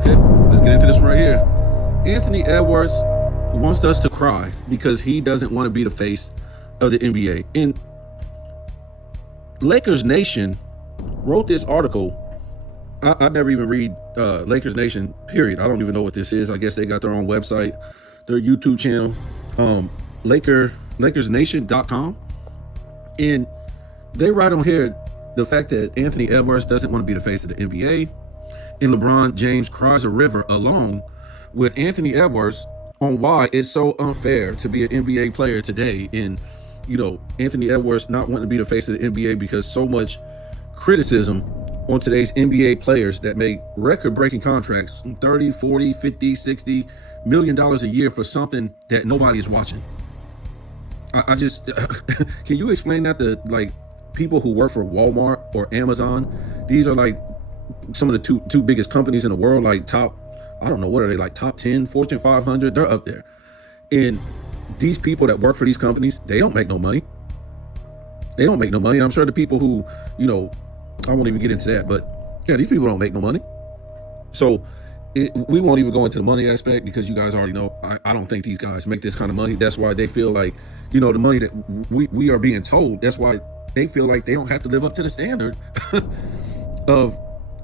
Okay, let's get into this right here. Anthony Edwards wants us to cry because he doesn't want to be the face of the NBA. And Lakers Nation wrote this article. I never even read Lakers Nation, period. I don't even know what this is. I guess they got their own website, their YouTube channel, LakersNation.com. And they write on here the fact that Anthony Edwards doesn't want to be the face of the NBA. And LeBron James cries a river along with Anthony Edwards on why it's so unfair to be an NBA player today. And, you know, Anthony Edwards not wanting to be the face of the NBA because so much criticism on today's NBA players that make record-breaking contracts, 30, 40, 50, 60 million dollars a year for something that nobody is watching. I just, can you explain that to like people who work for Walmart or Amazon? These are like some of the two biggest companies in the world, like top, I don't know, what are they, like top 10, Fortune 500, they're up there. And these people that work for these companies, they don't make no money. They don't make no money. I'm sure the people who, you know, I won't even get into that, but yeah, these people don't make no money. So we won't even go into the money aspect because you guys already know, I don't think these guys make this kind of money. That's why they feel like, you know, the money that we are being told, that's why they feel like they don't have to live up to the standard of,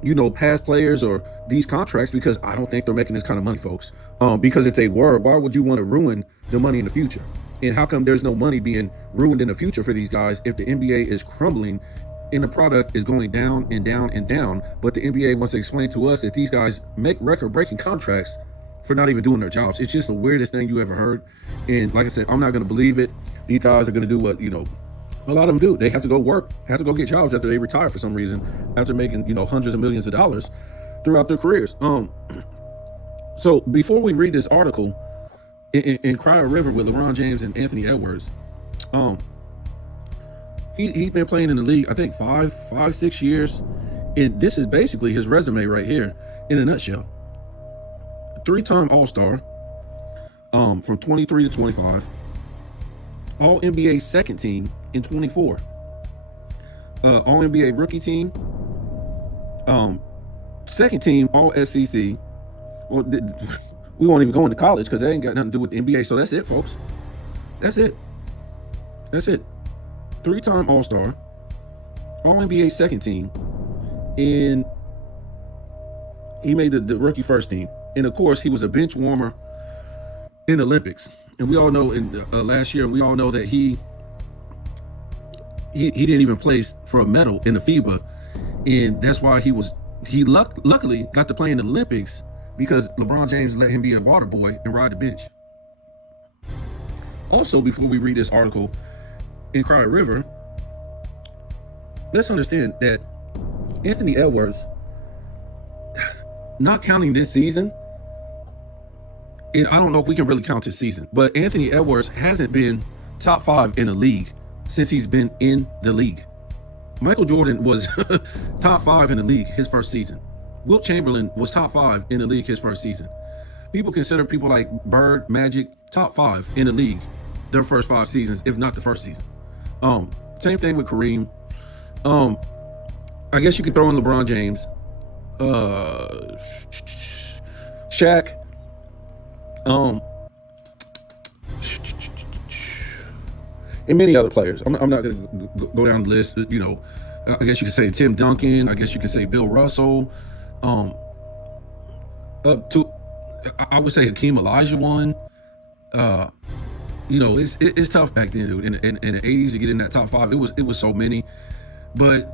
you know, past players or these contracts, because I don't think they're making this kind of money, folks. Because if they were, why would you want to ruin the money in the future? And how come there's no money being ruined in the future for these guys if the NBA is crumbling and the product is going down and down and down? But the NBA wants to explain to us that these guys make record-breaking contracts for not even doing their jobs. It's just the weirdest thing you ever heard. And like I said, I'm not going to believe it. These guys are going to do what, you know, a lot of them do. They have to go work, have to go get jobs after they retire for some reason, after making, you know, hundreds of millions of dollars throughout their careers. So before we read this article in Cry a River with LeBron James and Anthony Edwards, he's been playing in the league, I think 6 years. And this is basically his resume right here in a nutshell. 3-time All-Star from 23 to 25. All NBA second team in 24. All NBA rookie team. Second team All SEC. Well, we won't even go into college because they ain't got nothing to do with the NBA. So that's it, folks. That's it. That's it. 3-time All-Star. All NBA second team. And he made the rookie first team. And of course, he was a bench warmer in the Olympics. And we all know in last year, we all know that he didn't even place for a medal in the FIBA. And that's why he luckily got to play in the Olympics, because LeBron James let him be a water boy and ride the bench. Also, before we read this article in Cry a River, let's understand that Anthony Edwards, not counting this season, and I don't know if we can really count this season, but Anthony Edwards hasn't been top 5 in the league since he's been in the league. Michael Jordan was top 5 in the league his first season. Wilt Chamberlain was top 5 in the league his first season. People consider people like Bird, Magic, top 5 in the league their first 5 seasons, if not the first season. Same thing with Kareem. I guess you could throw in LeBron James, Shaq, and many other players. I'm not going to go down the list. You know, I guess you could say Tim Duncan. I guess you could say Bill Russell. Up to, I would say Hakeem Olajuwon. You know, it's tough back then, dude. In the 80s to get in that top 5, it was so many. But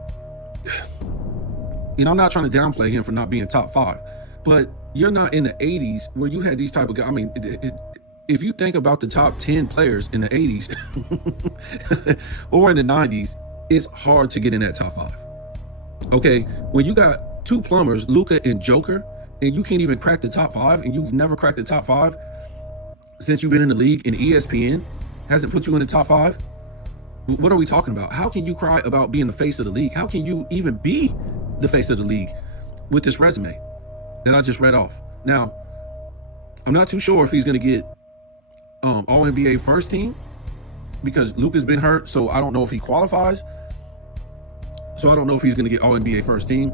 you know, I'm not trying to downplay him for not being top 5. But you're not in the 80s where you had these type of guys. I mean, if you think about the top 10 players in the 80s or in the 90s, it's hard to get in that top 5. Okay, when you got 2 plumbers, Luka and Joker, and you can't even crack the top 5, and you've never cracked the top 5 since you've been in the league, and ESPN hasn't put you in the top 5, what are we talking about? How can you cry about being the face of the league? How can you even be the face of the league with this resume that I just read off? Now, I'm not too sure if he's going to get All NBA first team, because Luka's been hurt, so I don't know if he qualifies. So I don't know if he's going to get All NBA first team.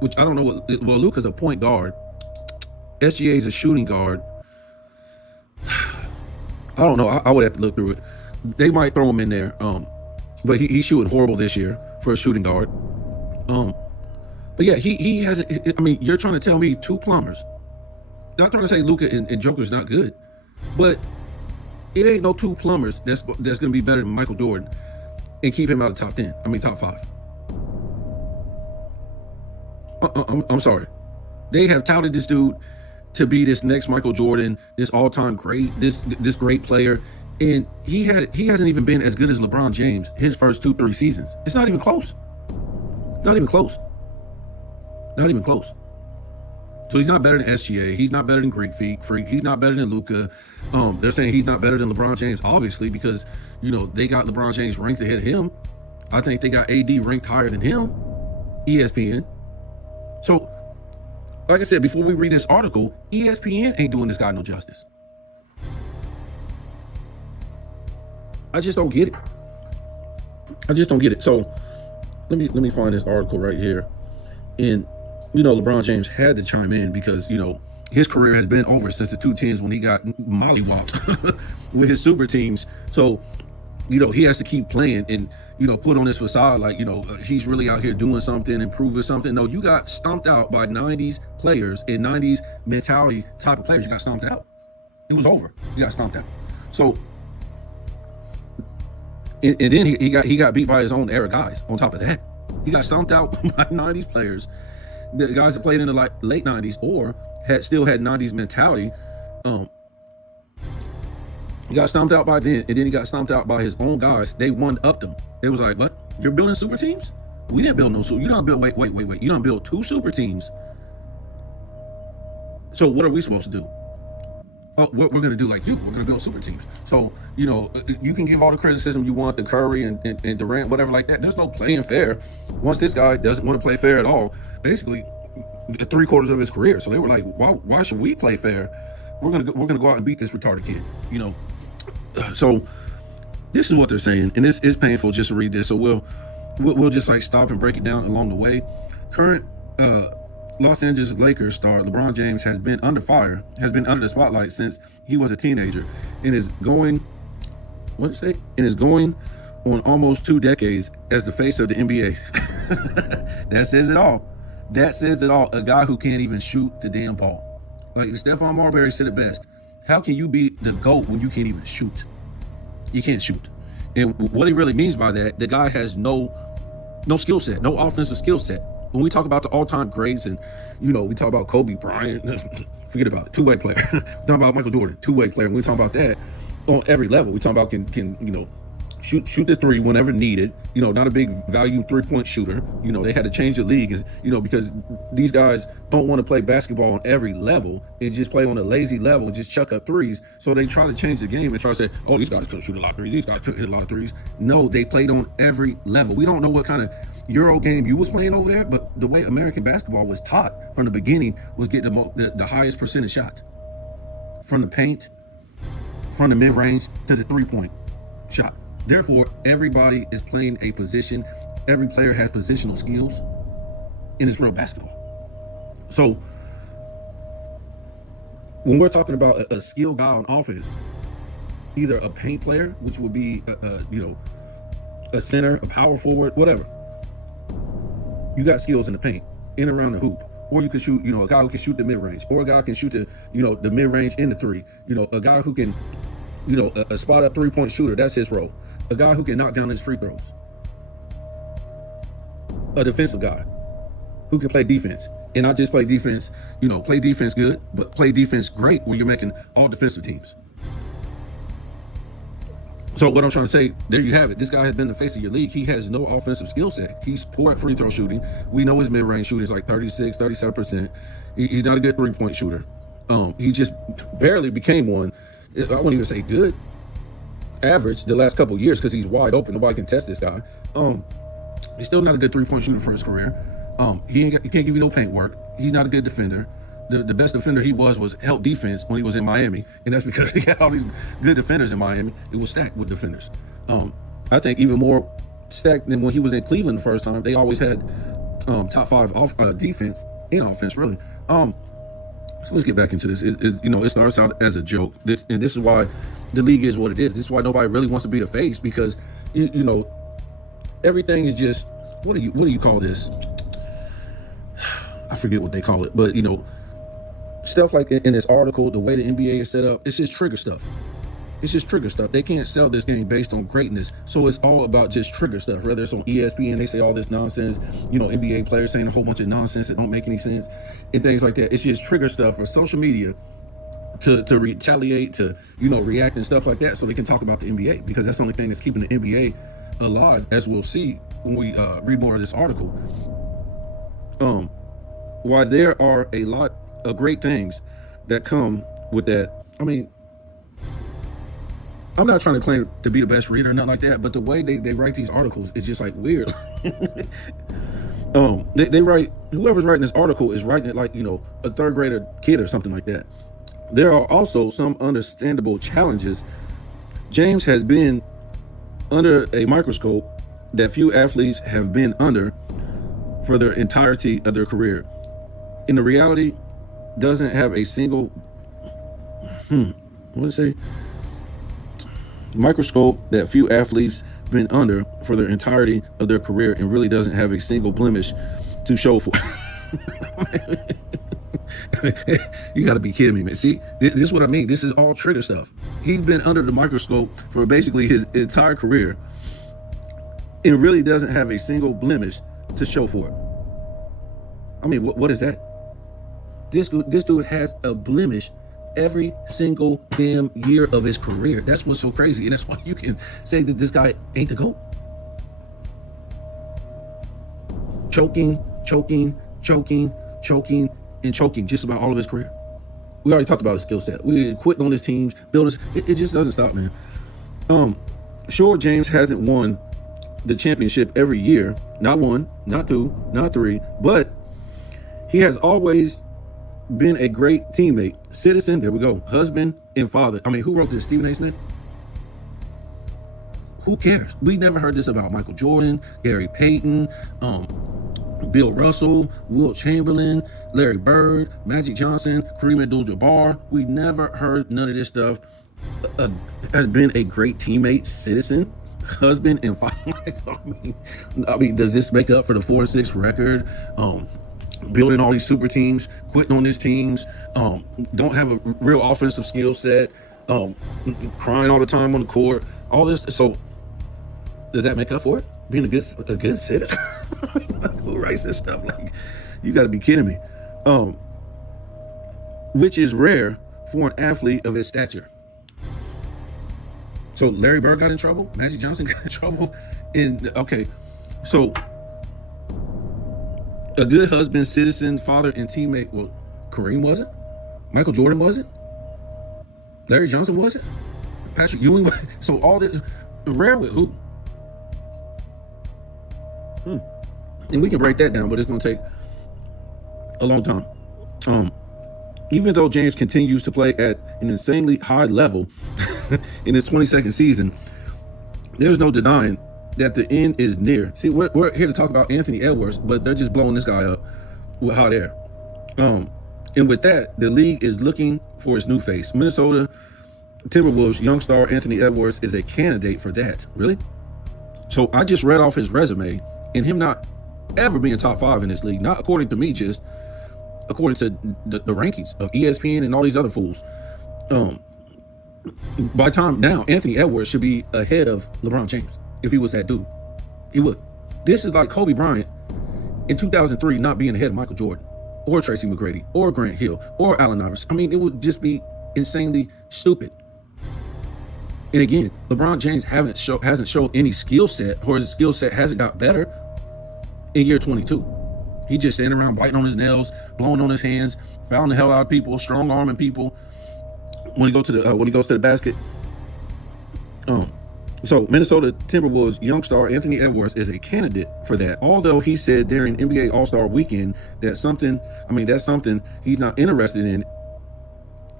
which I don't know what. Well, Luka's a point guard. SGA is a shooting guard. I don't know. I would have to look through it. They might throw him in there. But he's shooting horrible this year for a shooting guard. But yeah, he hasn't. I mean, you're trying to tell me two plumbers. Not trying to say Luka and Joker's not good, but it ain't no two plumbers that's going to be better than Michael Jordan and keep him out of top 10. I mean, top 5. I'm sorry. They have touted this dude to be this next Michael Jordan, this all-time great, this great player, and he hasn't even been as good as LeBron James his first 2-3 seasons. It's not even close. Not even close. Not even close. So he's not better than SGA. He's not better than Greek Freak. He's not better than Luka. They're saying he's not better than LeBron James, obviously, because they got LeBron James ranked ahead of him. I think they got AD ranked higher than him. ESPN. So, like I said, before we read this article, ESPN ain't doing this guy no justice. I just don't get it. I just don't get it. So let me find this article right here. And LeBron James had to chime in because his career has been over since the 2010s when he got mollywopped with his super teams. So he has to keep playing and put on this facade like he's really out here doing something, improving something. No, you got stomped out by 90s players and 90s mentality type of players. You got stomped out. It was over. You got stomped out. So and then he got beat by his own era guys. On top of that, he got stomped out by 90s players, the guys that played in the late 90s or still had 90s mentality. He got stomped out by then, and then he got stomped out by his own guys. They one-upped him. They was like, "What? You're building super teams? We didn't build no super. You don't build. Wait. You don't build 2 super teams. So what are we supposed to do? Oh, we're going to do like you. We're going to build super teams. So you can give all the criticism you want to Curry and Durant, whatever like that. There's no playing fair. Once this guy doesn't want to play fair at all, basically 3/4 of his career. So they were like, why should we play fair? We're gonna go out and beat this retarded kid. So this is what they're saying, and this is painful just to read this. So we'll just like stop and break it down along the way. Current Los Angeles Lakers star LeBron James has been under the spotlight since he was a teenager, and is going on almost 2 decades as the face of the NBA. That says it all. That says it all. A guy who can't even shoot the damn ball. Like Stephon Marbury said it best. How can you be the GOAT when you can't even shoot? You can't shoot. And what he really means by that, the guy has no skill set, no offensive skill set. When we talk about the all-time greats and, we talk about Kobe Bryant, forget about it, 2-way player. We talk about Michael Jordan, 2-way player. When we talk about that on every level, we talk about can shoot the 3 whenever needed, not a big value 3-point shooter. They had to change the league because these guys don't want to play basketball on every level and just play on a lazy level and just chuck up 3s. So they try to change the game and try to say, oh, these guys couldn't shoot a lot of 3s. These guys couldn't hit a lot of 3s. No, they played on every level. We don't know what kind of Euro game you was playing over there, but the way American basketball was taught from the beginning was get the highest percentage shot from the paint, from the mid-range to the 3-point shot. Therefore, everybody is playing a position. Every player has positional skills, and it's real basketball. So, when we're talking about a skilled guy on offense, either a paint player, which would be a center, a power forward, whatever. You got skills in the paint, in and around the hoop, or you can shoot. A guy who can shoot the mid range, or a guy who can shoot the mid range in the 3. A guy who can, a spot up 3-point shooter. That's his role. A guy who can knock down his free throws. A defensive guy who can play defense. And not just play defense, play defense good, but play defense great when you're making all defensive teams. So what I'm trying to say, there you have it. This guy has been the face of your league. He has no offensive skill set. He's poor at free throw shooting. We know his mid-range shooting is like 36, 37%. He's not a good 3-point shooter. He just barely became one. I wouldn't even say good. Average the last couple of years because he's wide open. Nobody can test this guy. He's still not a good 3-point shooter for his career. He can't give you no paint work. He's not a good defender. The best defender he was help defense when he was in Miami, and that's because he had all these good defenders in Miami. It was stacked with defenders. I think even more stacked than when he was in Cleveland the first time. They always had top five defense and offense, really. So let's get back into this. It starts out as a joke, and this is why the league is what it is. This is why nobody really wants to be the face, because everything is just, what do you call this? I forget what they call it, but stuff like in this article, the way the NBA is set up, it's just trigger stuff. It's just trigger stuff. They can't sell this game based on greatness. So it's all about just trigger stuff. Whether it's on ESPN, they say all this nonsense, NBA players saying a whole bunch of nonsense that don't make any sense and things like that. It's just trigger stuff for social media to retaliate, to, react and stuff like that, so they can talk about the NBA, because that's the only thing that's keeping the NBA alive, as we'll see when we read more of this article. While there are a lot of great things that come with that, I'm not trying to claim to be the best reader or nothing like that, but the way they write these articles is just like weird. They write, whoever's writing this article is writing it like, a third grader kid or something like that. There are also some understandable challenges. James has been under a microscope that few athletes have been under for their entirety of their career. In the reality, doesn't have a single, what did it say? Microscope that few athletes been under for their entirety of their career, and really doesn't have a single blemish to show for. You got to be kidding me, man. See, this is what I mean. This is all trigger stuff. He's been under the microscope for basically his entire career, and really doesn't have a single blemish to show for it. What is that? This dude has a blemish every single damn year of his career. That's what's so crazy, and that's why you can say that this guy ain't the GOAT. Choking, and choking just about all of his career. We already talked about his skill set. We quitting on his teams, building. It just doesn't stop, man. Sure, James hasn't won the championship every year. Not one, not two, not three, but he has always been a great teammate, citizen, there we go, husband and father. Who wrote this? Stephen A. Smith? Who cares? We never heard this about Michael Jordan, Gary Payton, Bill Russell, Wilt Chamberlain, Larry Bird, Magic Johnson, Kareem Abdul-Jabbar. We never heard none of this stuff. Has been a great teammate, citizen, husband and father. Does this make up for the 4-6 record? Building all these super teams, quitting on these teams, don't have a real offensive skill set, crying all the time on the court, all this. So does that make up for it? Being a good citizen? Who writes this stuff? Like, you got to be kidding me. Which is rare for an athlete of his stature. So Larry Bird got in trouble, Magic Johnson got in trouble, and okay, so a good husband, citizen, father, and teammate. Well, Kareem wasn't. Michael Jordan wasn't. Larry Johnson wasn't. Patrick Ewing wasn't. So all this, rare with who? And we can break that down, but it's going to take a long time. Even though James continues to play at an insanely high level in his 22nd season, there's no denying that the end is near. See, we're here to talk about Anthony Edwards, but they're just blowing this guy up with hot air. And with that, the league is looking for its new face. Minnesota Timberwolves young star Anthony Edwards is a candidate for that. Really? So I just read off his resume, and him not ever being top 5 in this league, not according to me, just according to the rankings of ESPN and all these other fools. By time now, Anthony Edwards should be ahead of LeBron James. If he was that dude, he would. This is like Kobe Bryant in 2003 not being ahead of Michael Jordan or Tracy McGrady or Grant Hill or Allen Iverson. It would just be insanely stupid. And again, LeBron James hasn't showed any skill set, or his skill set hasn't got better in year 22. He just standing around biting on his nails, blowing on his hands, fouling the hell out of people, strong arming people when he goes to the basket. So Minnesota Timberwolves young star Anthony Edwards is a candidate for that. Although he said during NBA All-Star Weekend that's something he's not interested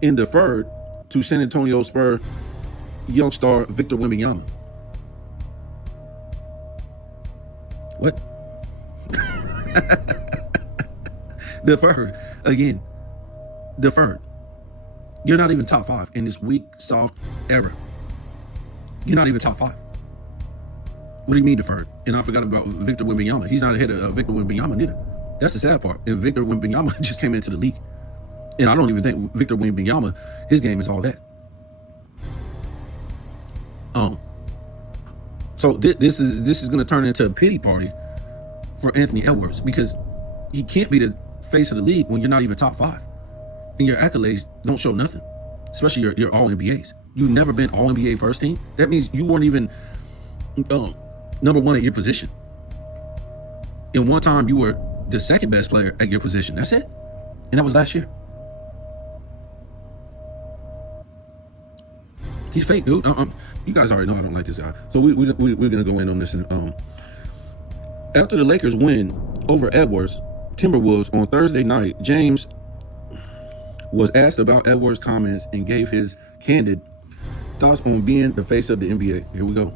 in deferred to San Antonio Spurs young star Victor Wembanyama. What? Deferred. Again, deferred. You're not even top 5 in this weak, soft era. You're not even top 5. What do you mean deferred? And I forgot about Victor Wembanyama. He's not ahead of Victor Wembanyama neither. That's the sad part. And Victor Wembanyama just came into the league. And I don't even think Victor Wembanyama, his game is all that. So this is going to turn into a pity party for Anthony Edwards, because he can't be the face of the league when you're not even top 5, and your accolades don't show nothing, especially your All NBAs. You've never been All NBA first team. That means you weren't even number 1 at your position. In one time, you were the second best player at your position. That's it, and that was last year. He's fake, dude. You guys already know I don't like this guy. So we're gonna go in on this. And after the Lakers win over Edwards, Timberwolves on Thursday night, James was asked about Edwards' comments and gave his candid thoughts on being the face of the NBA. Here we go.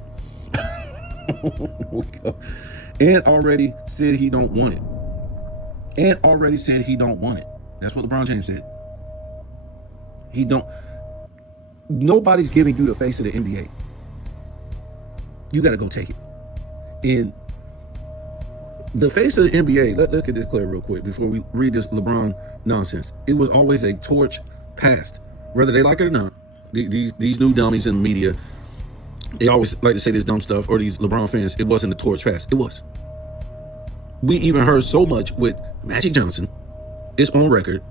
And already said he don't want it. That's what LeBron James said. He don't. Nobody's giving you the face of the NBA. You got to go take it. And the face of the NBA, let's get this clear real quick before we read this LeBron nonsense. It was always a torch passed, whether they like it or not. These new dummies in the media, they always like to say this dumb stuff, or these LeBron fans, it wasn't a torch passed. It was. We even heard so much with Magic Johnson, it's on record,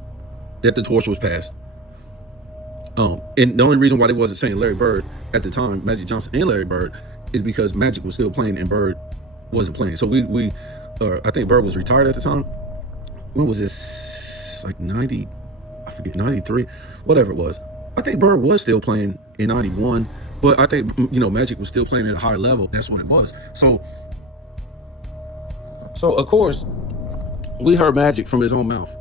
that the torch was passed. And the only reason why they wasn't saying Larry Bird at the time, Magic Johnson and Larry Bird, is because Magic was still playing and Bird wasn't playing. So I think Bird was retired at the time. When was this? Like 90, I forget, 93, whatever it was. I think Bird was still playing in 91, but I think, Magic was still playing at a high level. That's what it was. So of course, we heard Magic from his own mouth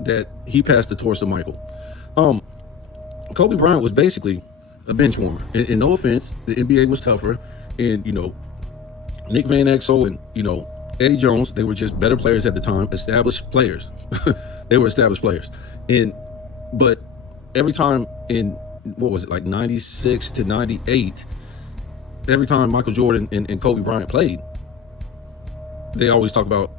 that he passed the torch to Michael. Kobe Bryant was basically a bench warmer. And no offense, the NBA was tougher. And, Nick Van Exel and, Eddie Jones, they were just better players at the time, established players. They were established players. But every time in, what was it, like 96 to 98, every time Michael Jordan and Kobe Bryant played, they always talk about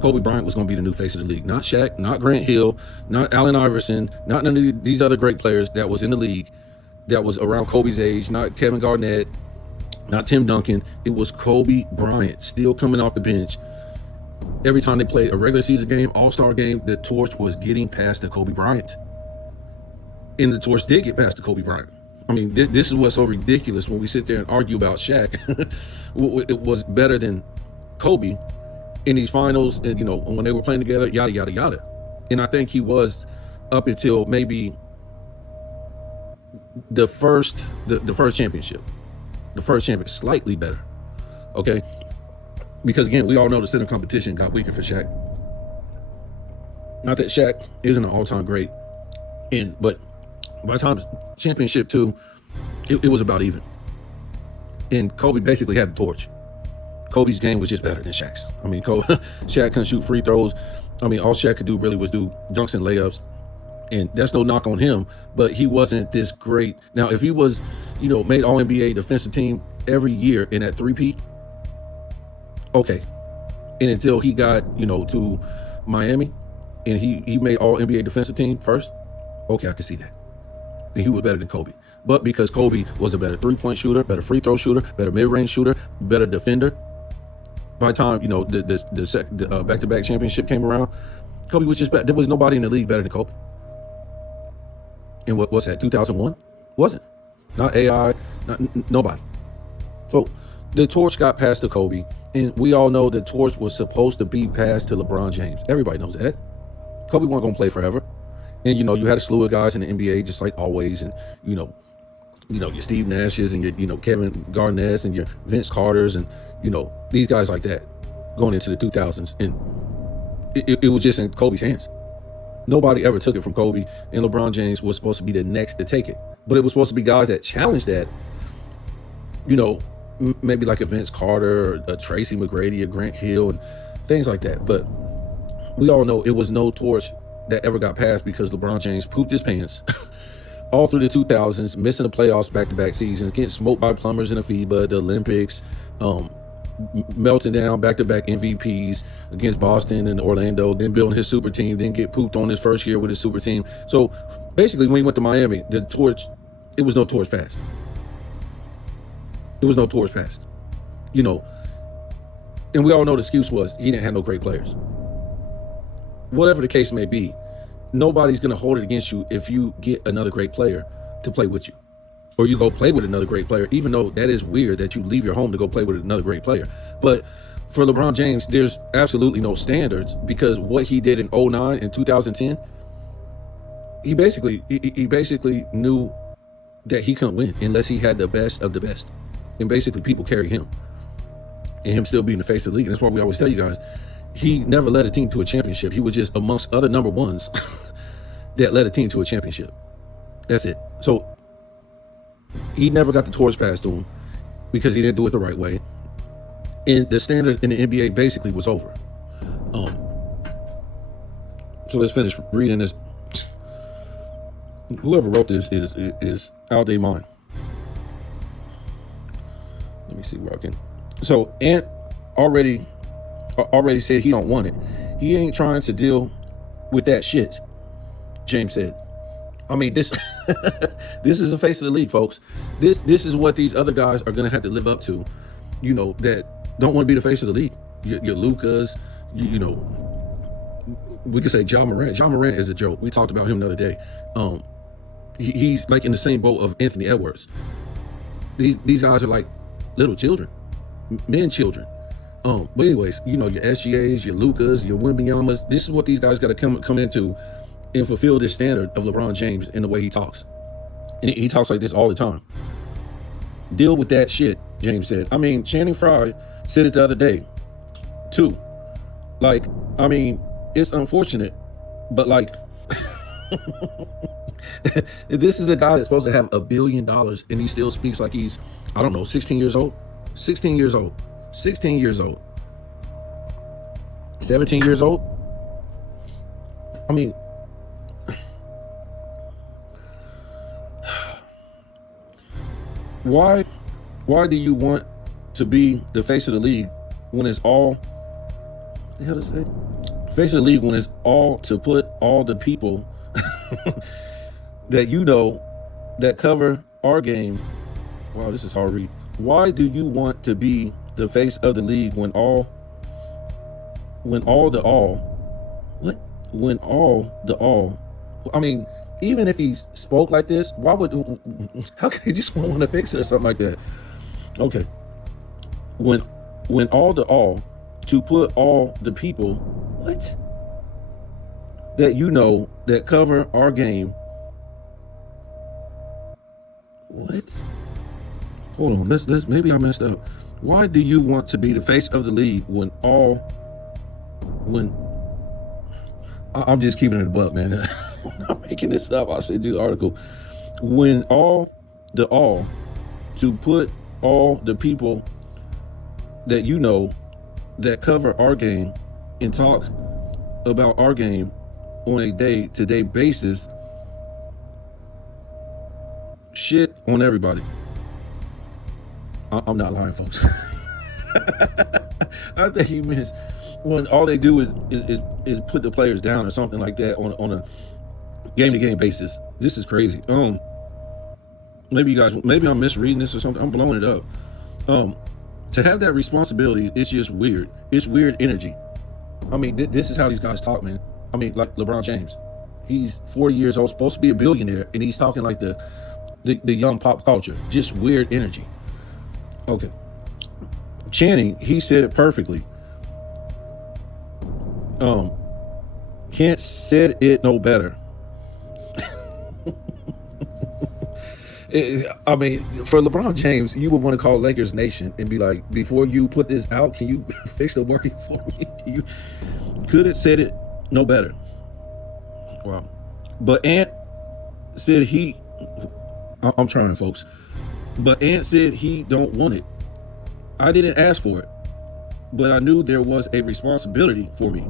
Kobe Bryant was going to be the new face of the league. Not Shaq, not Grant Hill, not Allen Iverson, not none of these other great players that was in the league that was around Kobe's age, not Kevin Garnett, not Tim Duncan. It was Kobe Bryant still coming off the bench. Every time they played a regular season game, all-star game, the torch was getting passed to Kobe Bryant. And the torch did get passed to Kobe Bryant. I mean, this is what's so ridiculous when we sit there and argue about Shaq. It was better than Kobe in these finals, and when they were playing together, yada yada yada. And I think he was, up until maybe the first championship, slightly better. Okay, because again, we all know the center competition got weaker for Shaq. Not that Shaq isn't an all-time great, but by the time championship 2, it was about even. And Kobe basically had the torch. Kobe's game was just better than Shaq's. I mean, Shaq couldn't shoot free throws. I mean, all Shaq could do really was do dunks and layups. And that's no knock on him, but he wasn't this great. Now, if he was, made All-NBA defensive team every year in that three-peat, okay. And until he got, to Miami and he made All-NBA defensive team first, okay, I can see that. And he was better than Kobe. But because Kobe was a better three-point shooter, better free throw shooter, better mid-range shooter, better defender, by the time, the back-to-back championship came around, Kobe was just better. There was nobody in the league better than Kobe. And what's that, 2001? Wasn't. Not AI, nobody. So the torch got passed to Kobe, and we all know the torch was supposed to be passed to LeBron James. Everybody knows that. Kobe wasn't going to play forever. And, you had a slew of guys in the NBA, just like always. And, your Steve Nashes and your, Kevin Garnett's and your Vince Carter's and, these guys like that going into the 2000s. And it was just in Kobe's hands. Nobody ever took it from Kobe, and LeBron James was supposed to be the next to take it. But it was supposed to be guys that challenged that, maybe like a Vince Carter or a Tracy McGrady or Grant Hill. And things like that. But we all know it was no torch that ever got passed because LeBron James pooped his pants all through the 2000s, missing the playoffs back-to-back seasons, getting smoked by plumbers in the FIBA, the Olympics, melting down back-to-back MVPs against Boston and Orlando, then building his super team, then get pooped on his first year with his super team. So basically, when he went to Miami, the torch, it was no torch passed. It was no torch passed. You know, and we all know the excuse was he didn't have no great players. Whatever the case may be, nobody's going to hold it against you if you get another great player to play with you, or you go play with another great player, even though that is weird that you leave your home to go play with another great player. But for LeBron James, there's absolutely no standards, because what he did in 2009 and 2010, he basically knew that he couldn't win unless he had the best of the best. And basically people carry him, and him still being the face of the league. And that's why we always tell you guys, he never led a team to a championship. He was just amongst other number ones that led a team to a championship. That's it. So he never got the torch passed to him because he didn't do it the right way. And the standard in the NBA basically was over. So let's finish reading this. Whoever wrote this is out their mind. Let me see where I can. So Ant already said he don't want it. He ain't trying to deal with that shit, James said. I mean, this this is the face of the league, folks. This is what these other guys are gonna have to live up to, you know, that don't want to be the face of the league. Your Lucas, you know, we could say Ja Morant. Ja Morant is a joke. We talked about him the other day. He's like in the same boat of Anthony Edwards. These guys are like little children, men children. But anyways, you know, your SGAs, your Lucas, your Wembanyamas, this is what these guys got to come into and fulfill this standard of LeBron James in the way he talks. And he talks like this all the time. Deal with that shit, James said. I mean, Channing Frye said it the other day, too. Like, I mean, it's unfortunate, but like, this is a guy that's supposed to have $1 billion, and he still speaks like he's, I don't know, 16 years old, 16 years old, 16 years old, 17 years old. I mean, why do you want to be the face of the league when it's all, what the hell does it say? Face of the league when it's all to put all the people that you know that cover our game. Wow, this is hard to read. Why do you want to be the face of the league when all the all, I mean, even if he spoke like this, how can he just want to fix it or something like that? Okay. When all to put all the people, what? That you know that cover our game. What? Hold on, let's maybe I messed up. Why do you want to be the face of the league when I'm just keeping it a buck, man. I'm not making this up. I said do the article. When all to put all the people that you know that cover our game and talk about our game on a day-to-day basis, shit on everybody. I'm not lying, folks. I think he means when all they do is put the players down or something like that on a game-to-game basis. This is crazy. Maybe I'm misreading this or something. I'm blowing it up. To have that responsibility, it's just weird. It's weird energy. I mean, this is how these guys talk, man. I mean, like LeBron James. He's 40 years old, supposed to be a billionaire, and he's talking like the young pop culture. Just weird energy. Okay. Channing, he said it perfectly. Can't said it no better. I mean, for LeBron James, you would want to call Lakers Nation and be like, before you put this out, can you fix the wording for me? You could have said it no better. Wow. But Ant said I'm trying, folks. But Ant said he don't want it. I didn't ask for it. but I knew there was a responsibility for me,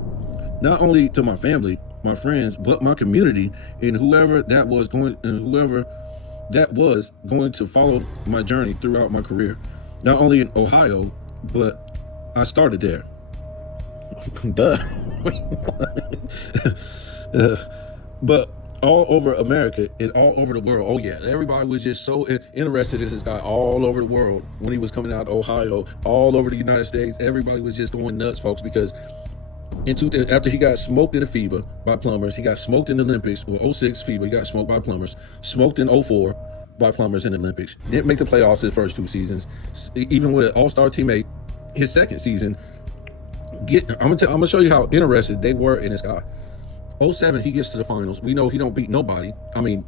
not only to my family, my friends, but my community, and whoever that was going to follow my journey throughout my career. Not only in Ohio, but I started there. Duh. But all over America and all over the world. Oh yeah, everybody was just so interested in this guy all over the world when he was coming out of Ohio, all over the United States. Everybody was just going nuts, folks, because after he got smoked in the FIBA by plumbers, he got smoked in the Olympics. Well, 06 FIBA, he got smoked by plumbers, smoked in 04 by plumbers in the Olympics. Didn't make the playoffs his first 2 seasons. Even with an all-star teammate, his second season. I'm gonna show you how interested they were in this guy. 07, he gets to the finals. We know he don't beat nobody. I mean,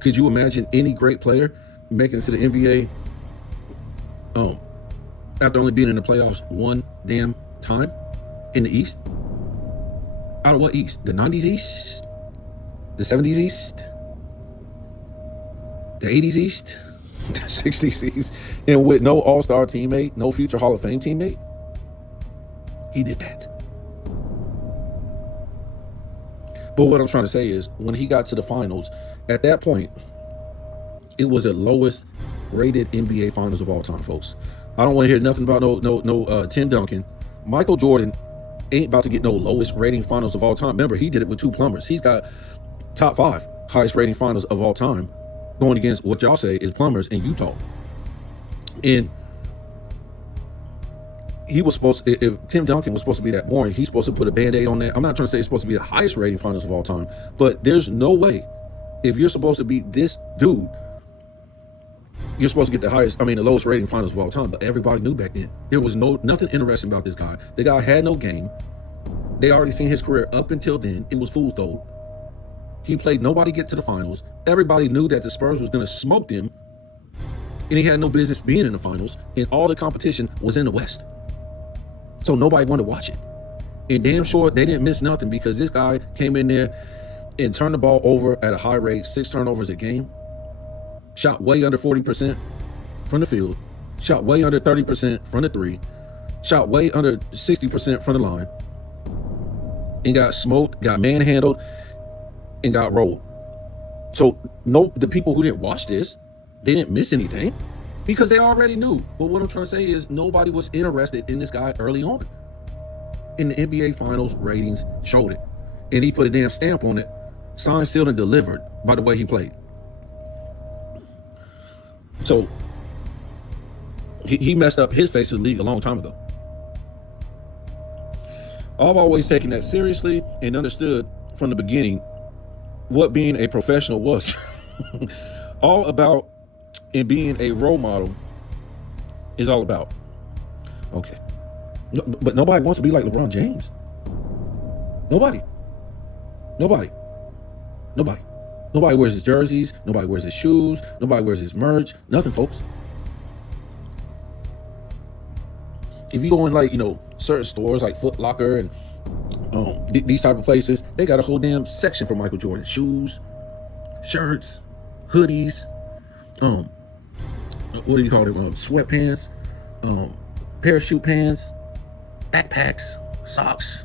could you imagine any great player making it to the NBA after only being in the playoffs one damn time in the East? Out of what East? The 90s East? The 70s East? The 80s East? The 60s East? And with no all-star teammate, no future Hall of Fame teammate? He did that. But what I'm trying to say is, when he got to the finals, at that point, it was the lowest rated NBA finals of all time, folks. I don't want to hear nothing about no Tim Duncan. Michael Jordan ain't about to get no lowest rating finals of all time. Remember, he did it with 2 plumbers. He's got top 5 highest rating finals of all time, going against what y'all say is plumbers in Utah. And he was supposed to, if Tim Duncan was supposed to be that boring, he's supposed to put a Band-Aid on that. I'm not trying to say it's supposed to be the highest rating finals of all time, but there's no way, if you're supposed to be this dude, you're supposed to get the lowest rating finals of all time. But everybody knew back then. There was nothing interesting about this guy. The guy had no game. They already seen his career up until then. It was fool's gold. He played nobody get to the finals. Everybody knew that the Spurs was going to smoke them, and he had no business being in the finals, and all the competition was in the West. So nobody wanted to watch it. And damn sure they didn't miss nothing, because this guy came in there and turned the ball over at a high rate, 6 turnovers a game, shot way under 40% from the field, shot way under 30% from the 3, shot way under 60% from the line, and got smoked, got manhandled, and got rolled. So the people who didn't watch this, they didn't miss anything, because they already knew. But what I'm trying to say is, nobody was interested in this guy early on. And the NBA Finals ratings showed it. And he put a damn stamp on it, signed, sealed, and delivered by the way he played. So he messed up his face to the league a long time ago. I've always taken that seriously and understood from the beginning what being a professional was. All about, and being a role model is all about. Okay. No, but nobody wants to be like LeBron James. Nobody wears his jerseys. Nobody wears his shoes. Nobody wears his merch. Nothing, folks. If you go in certain stores like Foot Locker and these type of places, they got a whole damn section for Michael Jordan. Shoes, shirts, hoodies, what do you call them? Sweatpants, parachute pants, backpacks, socks,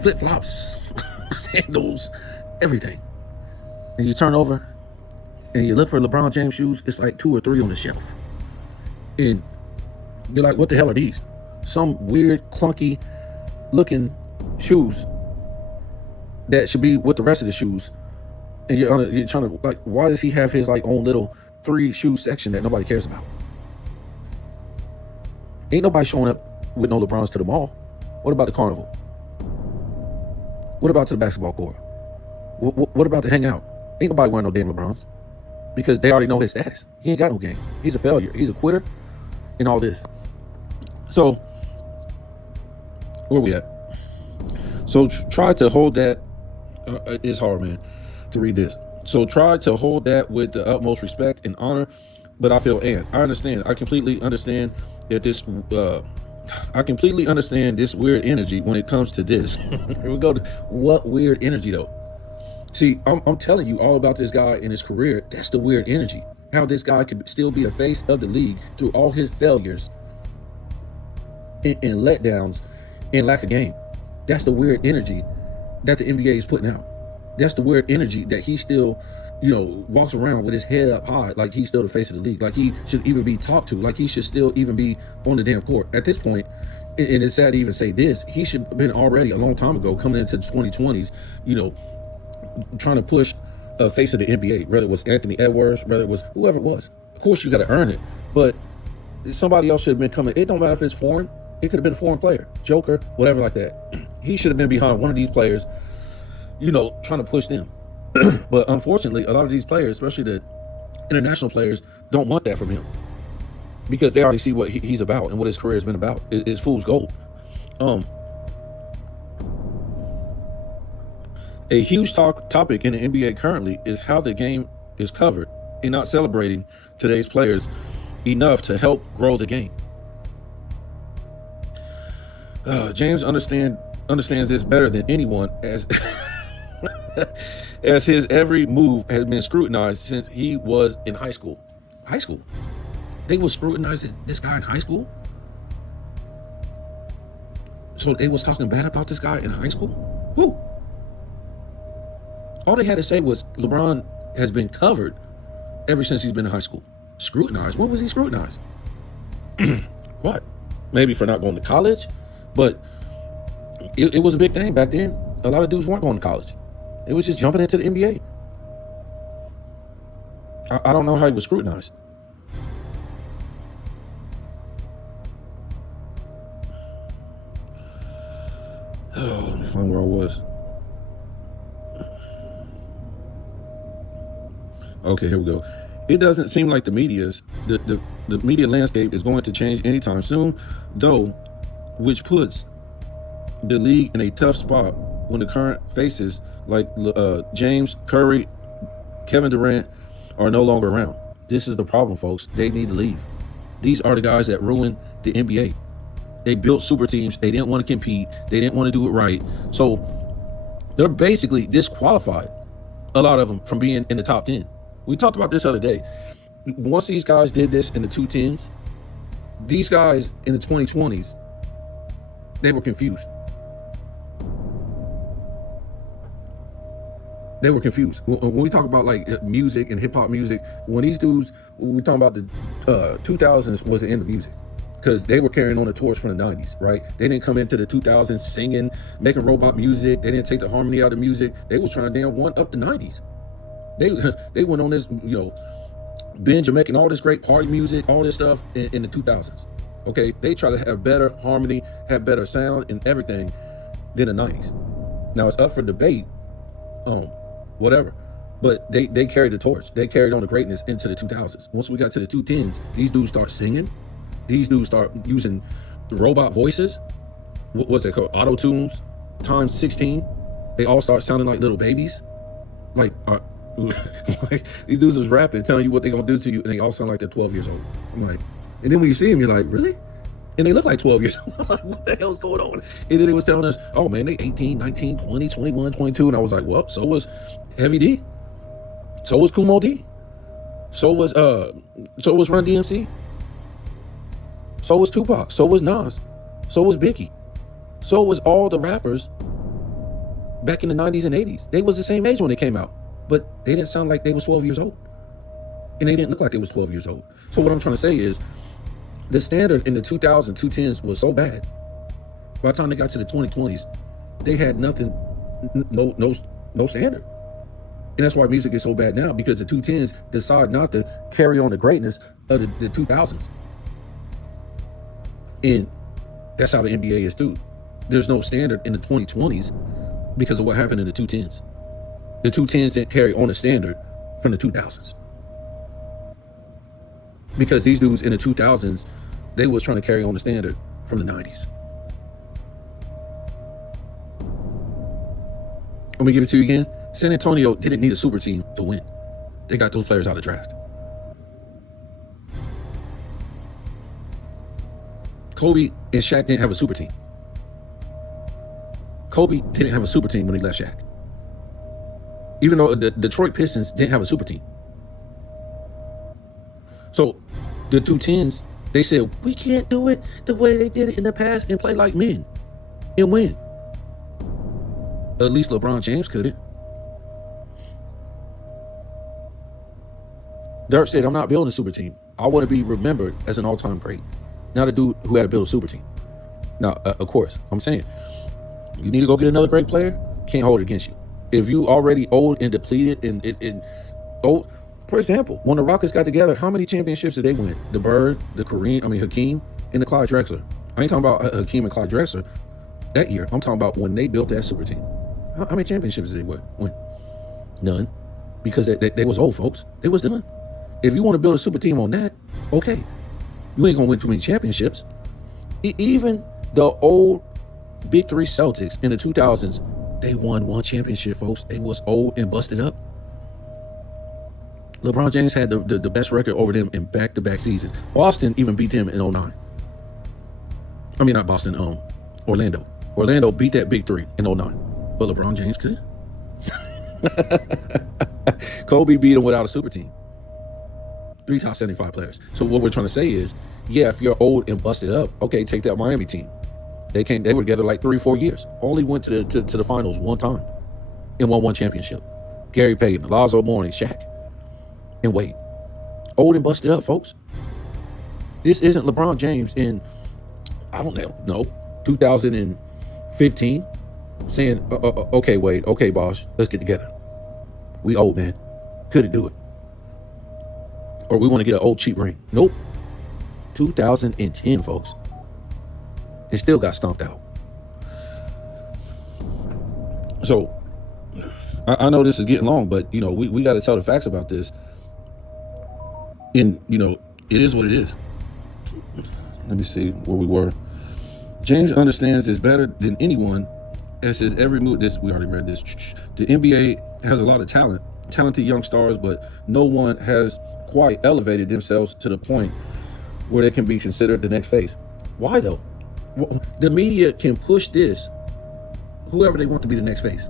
flip-flops, sandals, everything. And you turn over and you look for LeBron James shoes, it's like 2 or 3 on the shelf. And you're like, what the hell are these? Some weird, clunky looking shoes that should be with the rest of the shoes. And you're trying to, why does he have his own little 3 shoe section that nobody cares about? Ain't nobody showing up with no LeBrons to the mall. What about the carnival? What about to the basketball court? What about to hang out? Ain't nobody wearing no damn LeBrons, because they already know his status. He ain't got no game. He's a failure. He's a quitter and all this. So where we at? So try to hold that. It's hard, man, to read this. So try to hold that with the utmost respect and honor. But I understand. I completely understand that this. I completely understand this weird energy when it comes to this. Here we go. What weird energy though? See, I'm telling you all about this guy and his career. That's the weird energy. How this guy could still be the face of the league through all his failures, and letdowns and lack of game. That's the weird energy that the NBA is putting out. That's the weird energy that he still, walks around with his head up high, like he's still the face of the league, like he should even be talked to, like he should still even be on the damn court. At this point, and it's sad to even say this, he should have been already a long time ago coming into the 2020s, trying to push a face of the NBA, whether it was Anthony Edwards, whether it was whoever it was. Of course, you got to earn it, but somebody else should have been coming. It don't matter if it's foreign. It could have been a foreign player, Joker, whatever like that. He should have been behind one of these players, trying to push them. But unfortunately, a lot of these players, especially the international players, don't want that from him because they already see what he's about and what his career has been about. It's fool's gold. A huge topic in the NBA currently is how the game is covered and not celebrating today's players enough to help grow the game. James understands this better than anyone, as as his every move has been scrutinized since he was in high school. High school? They were scrutinizing this guy in high school? So they was talking bad about this guy in high school? Who? All they had to say was LeBron has been covered ever since he's been in high school. Scrutinized? When was he scrutinized? What? Maybe for not going to college? But it was a big thing back then. A lot of dudes weren't going to college. It was just jumping into the NBA. I don't know how he was scrutinized. Oh, let me find where I was. Okay, here we go. It doesn't seem like the media landscape is going to change anytime soon, though, which puts the league in a tough spot when the current faces like James, Curry, Kevin Durant are no longer around. This is the problem, folks. They need to leave. These are the guys that ruined the NBA. They built super teams. They didn't want to compete. They didn't want to do it right. So they're basically disqualified, a lot of them, from being in the top 10. We talked about this the other day. Once these guys did this in the 210s, these guys in the 2020s, they were confused. They were confused. When we talk about like music and hip hop music, when these dudes, when we talk about the 2000s was the end of music, because they were carrying on the torch from the 90s, right? They didn't come into the 2000s singing, making robot music. They didn't take the harmony out of music. They was trying to damn one up the 90s. They went on this, binge of making all this great party music, all this stuff in the 2000s. Okay, they try to have better harmony, have better sound and everything than the 90s. Now it's up for debate, whatever, but they carried the torch. They carried on the greatness into the 2000s. Once we got to the 210s, these dudes start singing. These dudes start using robot voices. What's it called? Auto tunes times 16. They all start sounding like little babies. Like these dudes was rapping, telling you what they're gonna do to you, and they all sound like they're 12 years old. I'm like, and then when you see them, you're like, really? And they look like 12 years old. I'm like, what the hell's going on? And then it was telling us, oh man, they 18, 19, 20, 21, 22. And I was like, well, so was Heavy D. So was Kumo D. So was Run DMC. So was Tupac. So was Nas. So was Biggie. So was all the rappers back in the 90s and 80s. They was the same age when they came out, but they didn't sound like they was 12 years old. And they didn't look like they was 12 years old. So what I'm trying to say is, the standard in the 2000s, 210s was so bad. By the time they got to the 2020s, they had nothing, no standard. And that's why music is so bad now, because the 210s decide not to carry on the greatness of the 2000s. And that's how the NBA is too. There's no standard in the 2020s because of what happened in the 210s. The 210s didn't carry on the standard from the 2000s. Because these dudes in the 2000s, they was trying to carry on the standard from the 90s. Let me give it to you again. San Antonio didn't need a super team to win. They got those players out of the draft. Kobe and Shaq didn't have a super team. Kobe didn't have a super team when he left Shaq. Even though the Detroit Pistons didn't have a super team. So the 210s They said, we can't do it the way they did it in the past and play like men and win. At least LeBron James couldn't. Dirk said, I'm not building a super team. I want to be remembered as an all-time great. Not a dude who had to build a super team. Now, of course, I'm saying, you need to go get another great player, can't hold it against you. If you already old and depleted and old, for example, when the Rockets got together, how many championships did they win? The Bird, the Hakeem, and the Clyde Drexler. I ain't talking about Hakeem and Clyde Drexler that year. I'm talking about when they built that super team. How many championships did they win? None. Because they was old, folks. They was done. If you want to build a super team on that, okay. You ain't going to win too many championships. Even the old Big Three Celtics in the 2000s, they won one championship, folks. They was old and busted up. LeBron James had the best record over them in back-to-back seasons. Boston even beat them in 09. I mean, not Boston, Orlando. Orlando beat that Big Three in 09. But LeBron James couldn't. Kobe beat him without a super team. 3 top 75 players. So what we're trying to say is, yeah, if you're old and busted up, okay, take that Miami team. They were together like 3-4 years. Only went to the finals one time and won one championship. Gary Payton, Lonzo Mourning, Shaq, and Wade. Old and busted up, folks. This isn't LeBron James in, I don't know, 2015 saying, okay, Wade, okay, boss, let's get together. We old, man. Couldn't do it. Or we want to get an old cheap ring. Nope. 2010, folks. It still got stomped out. So, I know this is getting long, but, we got to tell the facts about this. And, it is what it is. Let me see where we were. James understands this better than anyone, as his every move. We already read this. The NBA has a lot of talented young stars, but no one has quite elevated themselves to the point where they can be considered the next face. Why though? The media can push this, whoever they want to be the next face.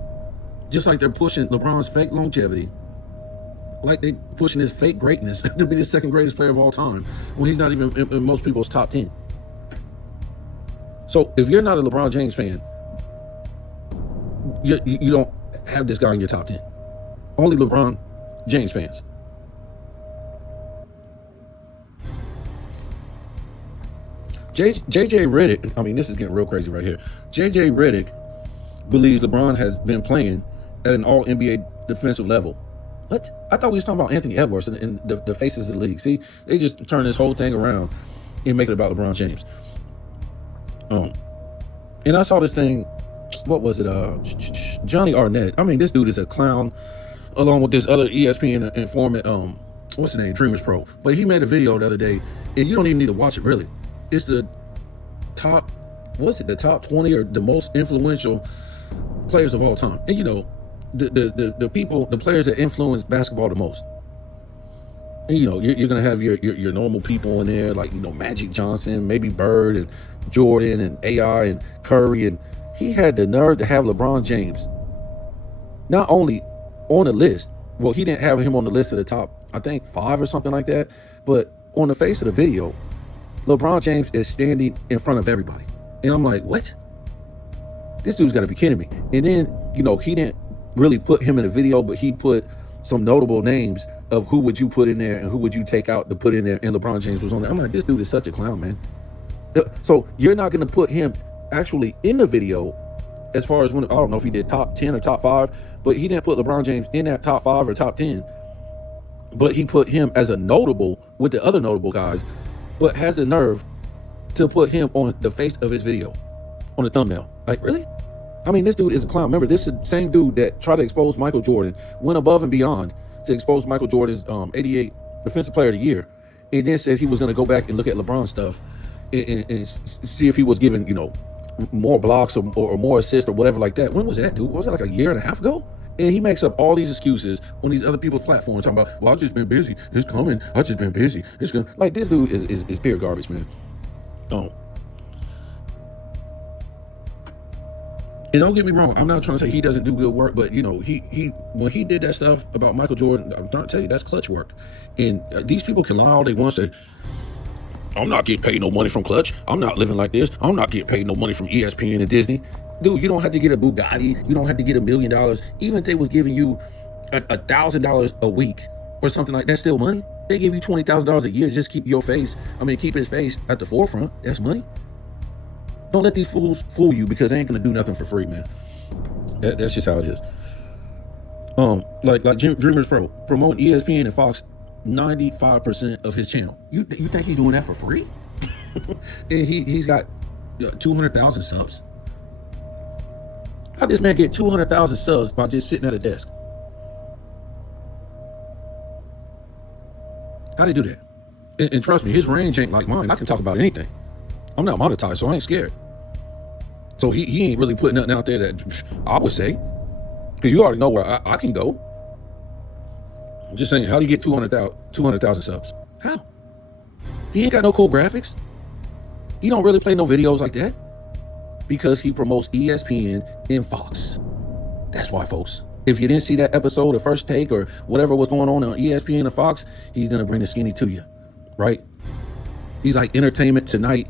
Just like they're pushing LeBron's fake longevity, like they pushing his fake greatness to be the second greatest player of all time, when he's not even in most people's top 10. So if you're not a LeBron James fan, you don't have this guy in your top 10. Only LeBron James fans. JJ Redick, I mean, this is getting real crazy right here. JJ Redick believes LeBron has been playing at an all NBA defensive level. What? I thought we was talking about Anthony Edwards and the faces of the league. See, they just turn this whole thing around and make it about LeBron James. And I saw this thing, what was it? Johnny Arnett. I mean, this dude is a clown, along with this other ESPN informant, what's his name? Dreamers Pro. But he made a video the other day, and you don't even need to watch it, really. It's the top, the top 20 or the most influential players of all time. And the people, the players that influence basketball the most. And you're gonna have your normal people in there, like Magic Johnson, maybe Bird and Jordan and AI and Curry, and he had the nerve to have LeBron James not only on the list. Well, he didn't have him on the list of the top, I think 5 or something like that, but on the face of the video, LeBron James is standing in front of everybody. And I'm like, what? This dude's got to be kidding me. And then, he didn't really put him in the video, but he put some notable names of who would you put in there and who would you take out to put in there. And LeBron James was on there. I'm like, this dude is such a clown, man. So you're not going to put him actually in the video as far as I don't know if he did top 10 or top 5, but he didn't put LeBron James in that top 5 or top 10. But he put him as a notable with the other notable guys, but has the nerve to put him on the face of his video, on the thumbnail. Like, really? I mean, this dude is a clown. Remember, this is the same dude that tried to expose Michael Jordan, went above and beyond to expose Michael Jordan's 88 Defensive Player of the Year, and then said he was going to go back and look at LeBron's stuff and see if he was given, more blocks or more assists or whatever like that. When was that, dude? Was that like a year and a half ago? And he makes up all these excuses on these other people's platforms, talking about, well, I've just been busy. It's coming. I've just been busy. It's going like, this dude is pure garbage, man. And don't get me wrong, I'm not trying to say he doesn't do good work, but he when he did that stuff about Michael Jordan, I'm trying to tell you, that's clutch work. And these people can lie all they want to say. I'm not getting paid no money from Clutch. I'm not living like this. I'm not getting paid no money from ESPN and Disney. Dude, you don't have to get a Bugatti. You don't have to get $1 million. Even if they was giving you $1,000 a week or something like that, that's still money. They give you $20,000 a year to just keep keep his face at the forefront. That's money. Don't let these fools fool you, because they ain't gonna do nothing for free, man. That's just how it is. Like Dreamers Pro promoting ESPN and Fox 95% of his channel. You think he's doing that for free? And he's got 200,000 subs. How did this man get 200,000 subs by just sitting at a desk? How did he do that? And trust me, his range ain't like mine. I can talk about anything. I'm not monetized, so I ain't scared. So he ain't really putting nothing out there that I would say, because you already know where I can go. I'm just saying, how do you get 200,000 subs? How? He ain't got no cool graphics. He don't really play no videos like that, because he promotes ESPN and Fox. That's why, folks. If you didn't see that episode of First Take or whatever was going on ESPN and Fox, he's gonna bring the skinny to you, right? He's like Entertainment Tonight,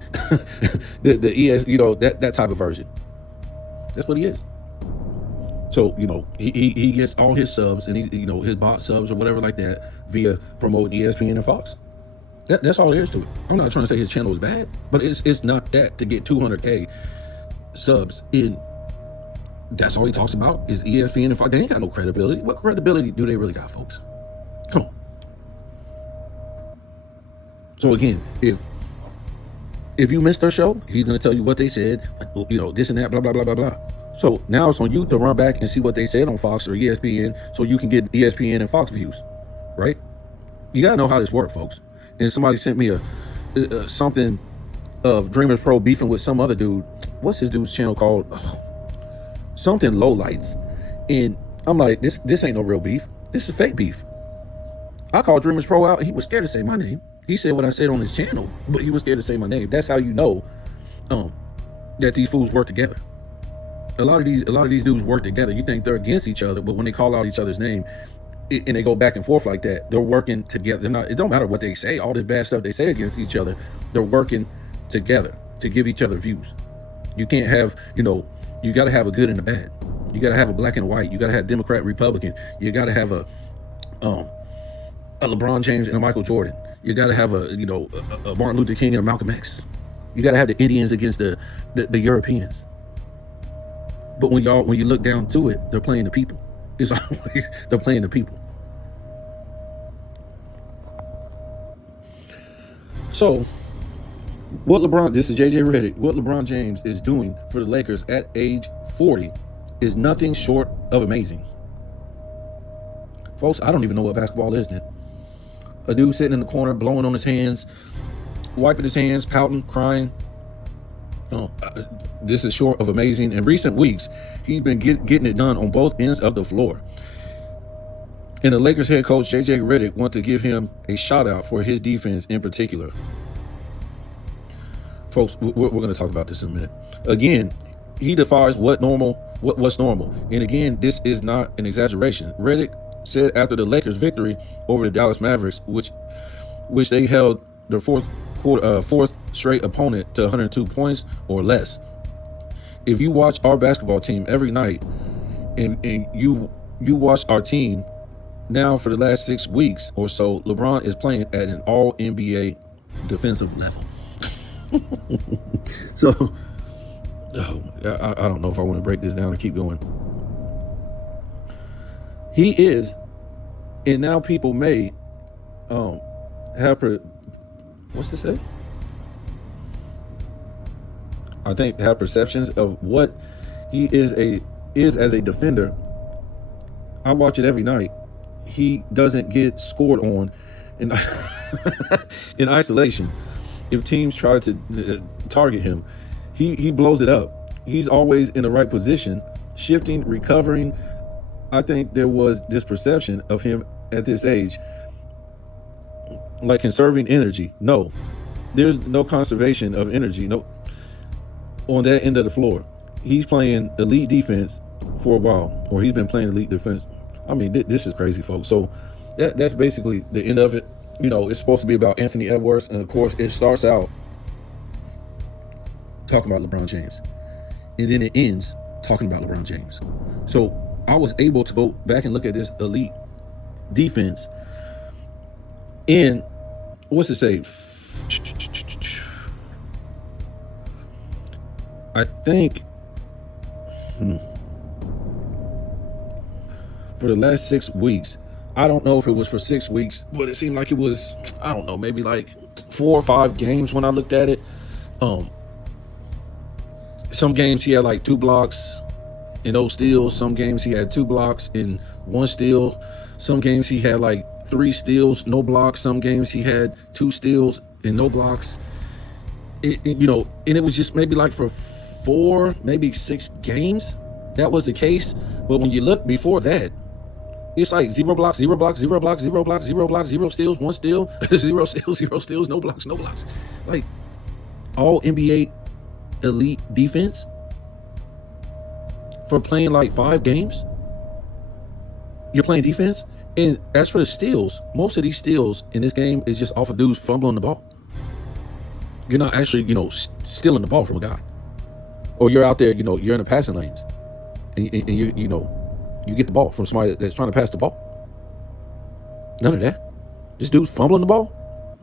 the ES, that type of version. That's what he is. So, he gets all his subs and his bot subs or whatever like that via promoting ESPN and Fox. That's all there is to it. I'm not trying to say his channel is bad, but it's not that to get 200K subs in. That's all he talks about is ESPN and Fox. They ain't got no credibility. What credibility do they really got, folks? Come on. So again, if you missed their show, he's gonna tell you what they said, this and that, blah blah blah blah blah. So now it's on you to run back and see what they said on Fox or ESPN, so you can get ESPN and Fox views, right? You gotta know how this works, folks. And somebody sent me a something of Dreamers Pro beefing with some other dude. What's his dude's channel called? Something Lowlights. And I'm like, this ain't no real beef. This is fake beef. I called Dreamers Pro out and he was scared to say my name. He said what I said on his channel, but he was scared to say my name. That's how you know that these fools work together. A lot of these dudes work together. You think they're against each other, but when they call out each other's name and they go back and forth like that, they're working together. It don't matter what they say, all this bad stuff they say against each other, they're working together to give each other views. You can't have, you got to have a good and a bad. You got to have a black and a white. You got to have Democrat, Republican. You got to have a LeBron James and a Michael Jordan. You got to have a Martin Luther King and a Malcolm X. You got to have the Indians against the Europeans. But when you look down to it, they're playing the people. It's always they're playing the people. So this is JJ Redick, what LeBron James is doing for the Lakers at age 40 is nothing short of amazing. Folks, I don't even know what basketball is then. A dude sitting in the corner, blowing on his hands, wiping his hands, pouting, crying. This is short of amazing. In recent weeks, he's been getting it done on both ends of the floor. And the Lakers head coach, JJ Redick, wants to give him a shout out for his defense in particular. Folks, we're going to talk about this in a minute. Again, he defies what's normal. And again, this is not an exaggeration. Redick said after the Lakers' victory over the Dallas Mavericks, which they held their fourth straight opponent to 102 points or less. If you watch our basketball team every night, and you watch our team now for the last 6 weeks or so, LeBron is playing at an all NBA defensive level. So, I don't know if I want to break this down and keep going. He is, and now people may have what's to say? I think have perceptions of what he is as a defender. I watch it every night. He doesn't get scored on in in isolation. If teams try to target him, he blows it up. He's always in the right position, shifting, recovering. I think there was this perception of him at this age, like conserving energy. No, there's no conservation of energy. No, on that end of the floor, he's playing elite defense for a while, or he's been playing elite defense. I mean, this is crazy, folks. So that's basically the end of it. it's supposed to be about Anthony Edwards, and of course it starts out talking about LeBron James, and then it ends talking about LeBron James. So I was able to go back and look at this elite defense, and what's it say? I think for the last 6 weeks, I don't know if it was for 6 weeks, but it seemed like it was, I don't know, maybe like 4 or 5 games when I looked at it. Some games he had like 2 blocks and 0 steals. Some games he had 2 blocks and 1 steal. Some games he had like 3 steals, no blocks. Some games he had 2 steals and no blocks. And it was just maybe like for 4, maybe 6 games that was the case. But when you look before that, it's like 0 blocks, 0 blocks, 0 blocks, 0 blocks, 0 blocks, 0 steals, 1 steal, 0 steals, 0 steals, no blocks, no blocks. Like all NBA elite defense for playing like 5 games. You're playing defense. And as for the steals, most of these steals in this game is just off of dudes fumbling the ball. You're not actually, stealing the ball from a guy. Or you're out there, you're in the passing lanes. And you get the ball from somebody that's trying to pass the ball. None of that. This dude's fumbling the ball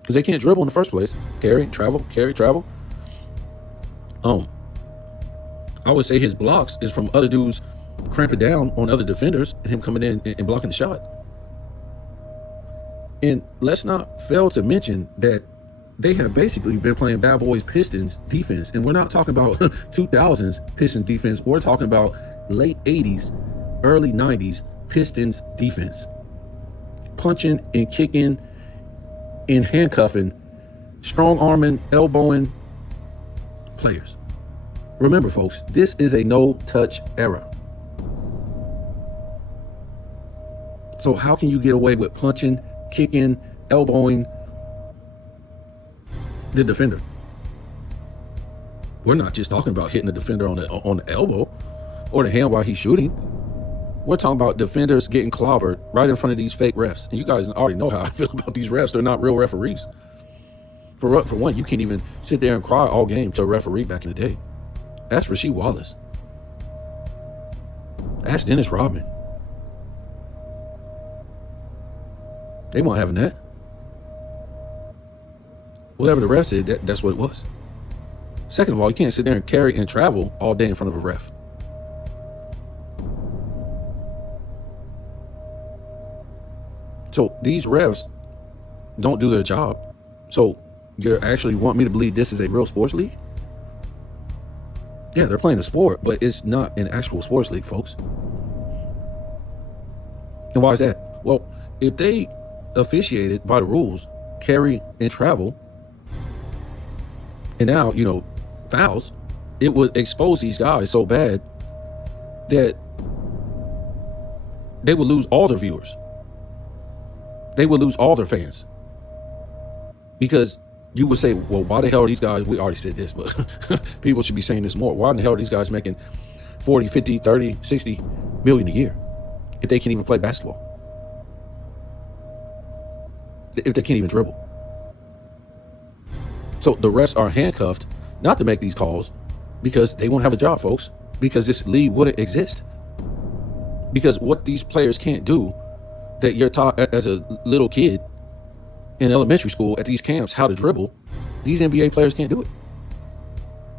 because they can't dribble in the first place. Carry, travel. I would say his blocks is from other dudes cramping down on other defenders and him coming in and blocking the shot. And let's not fail to mention that they have basically been playing Bad Boys Pistons defense. And we're not talking about 2000s Pistons defense. We're talking about late 80s, early 90s Pistons defense. Punching and kicking and handcuffing, strong arming, elbowing players. Remember, folks, this is a no-touch era. So how can you get away with punching, kicking, elbowing the defender? We're not just talking about hitting the defender on the elbow or the hand while he's shooting. We're talking about defenders getting clobbered right in front of these fake refs. And you guys already know how I feel about these refs. They're not real referees. For one, you can't even sit there and cry all game to a referee back in the day. Ask Rasheed Wallace. Ask Dennis Rodman. They weren't having that. Whatever the ref said, that's what it was. Second of all, you can't sit there and carry and travel all day in front of a ref. So these refs don't do their job. So you actually want me to believe this is a real sports league? Yeah, they're playing a sport, but it's not an actual sports league, folks. And why is that? Well, if they officiated by the rules, carry and travel, and now, fouls, it would expose these guys so bad that they would lose all their viewers. They would lose all their fans. Because you would say, well, why the hell are these guys, we already said this, but people should be saying this more. Why in the hell are these guys making 40, 50, 30, 60 million a year if they can't even play basketball? If they can't even dribble. So the refs are handcuffed not to make these calls because they won't have a job, folks, because this league wouldn't exist. Because what these players can't do that you're taught as a little kid in elementary school at these camps how to dribble, these NBA players can't do it.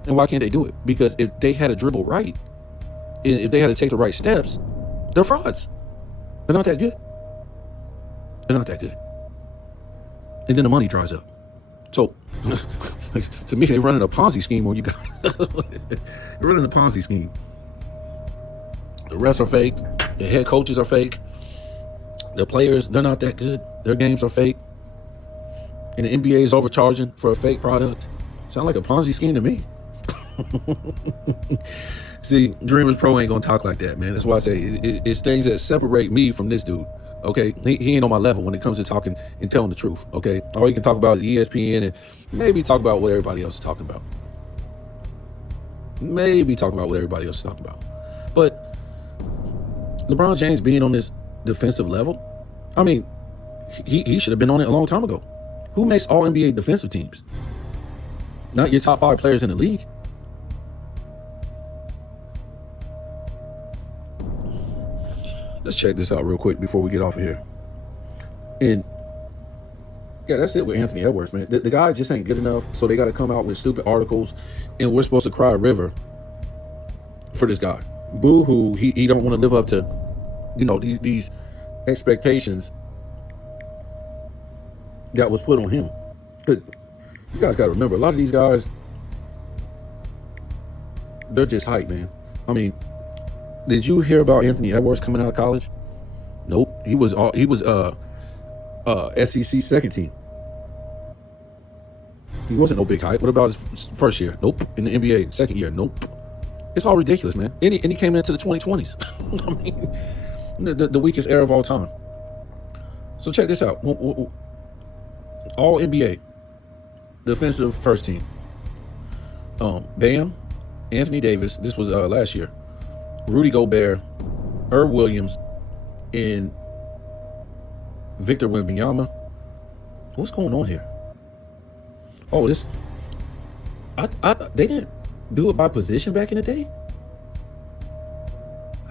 And why can't they do it? Because if they had to dribble right, if they had to take the right steps, they're frauds. They're not that good. They're not that good. And then the money dries up. So to me, they're running a Ponzi scheme where you got they're running a Ponzi scheme. The refs are fake. The head coaches are fake. The players, they're not that good. Their games are fake. And the NBA is overcharging for a fake product. Sound like a Ponzi scheme to me. See, Dreamers Pro ain't gonna talk like that, man. That's why I say it's things that separate me from this dude. Okay, he ain't on my level when it comes to talking and telling the truth. Okay, all he can talk about is ESPN and maybe talk about what everybody else is talking about. Maybe talk about what everybody else is talking about. But LeBron James being on this defensive level, I mean, He should have been on it a long time ago. Who makes all NBA defensive teams? Not your top 5 players in the league. Let's check this out real quick before we get off of here. And yeah, that's it with Anthony Edwards, man. The guy just ain't good enough, so they got to come out with stupid articles, and we're supposed to cry a river for this guy. Boo-hoo, he don't want to live up to, these expectations that was put on him. But you guys got to remember, a lot of these guys, they're just hype, man. I mean, did you hear about Anthony Edwards coming out of college? Nope. He was SEC second team. He wasn't no big hype. What about his first year? Nope. In the NBA, second year? Nope. It's all ridiculous, man. And he came into the 2020s. I mean, the weakest era of all time. So check this out. All NBA defensive first team. Bam, Anthony Davis. This was last year. Rudy Gobert, Herb Williams, and Victor Wembanyama. What's going on here? Oh, this. They didn't do it by position back in the day.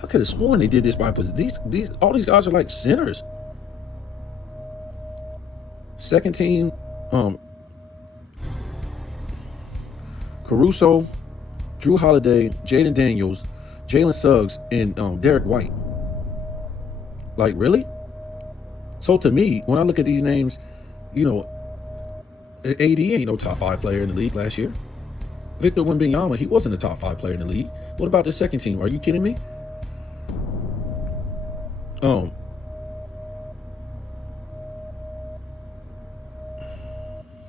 I could have sworn they did this by position. All these guys are like centers. Second team, Caruso, Drew Holiday, Jaden Daniels, Jalen Suggs, and Derek White. Like, really? So to me, when I look at these names, AD ain't no top 5 player in the league last year. Victor Wembanyama, he wasn't a top 5 player in the league. What about the second team? Are you kidding me?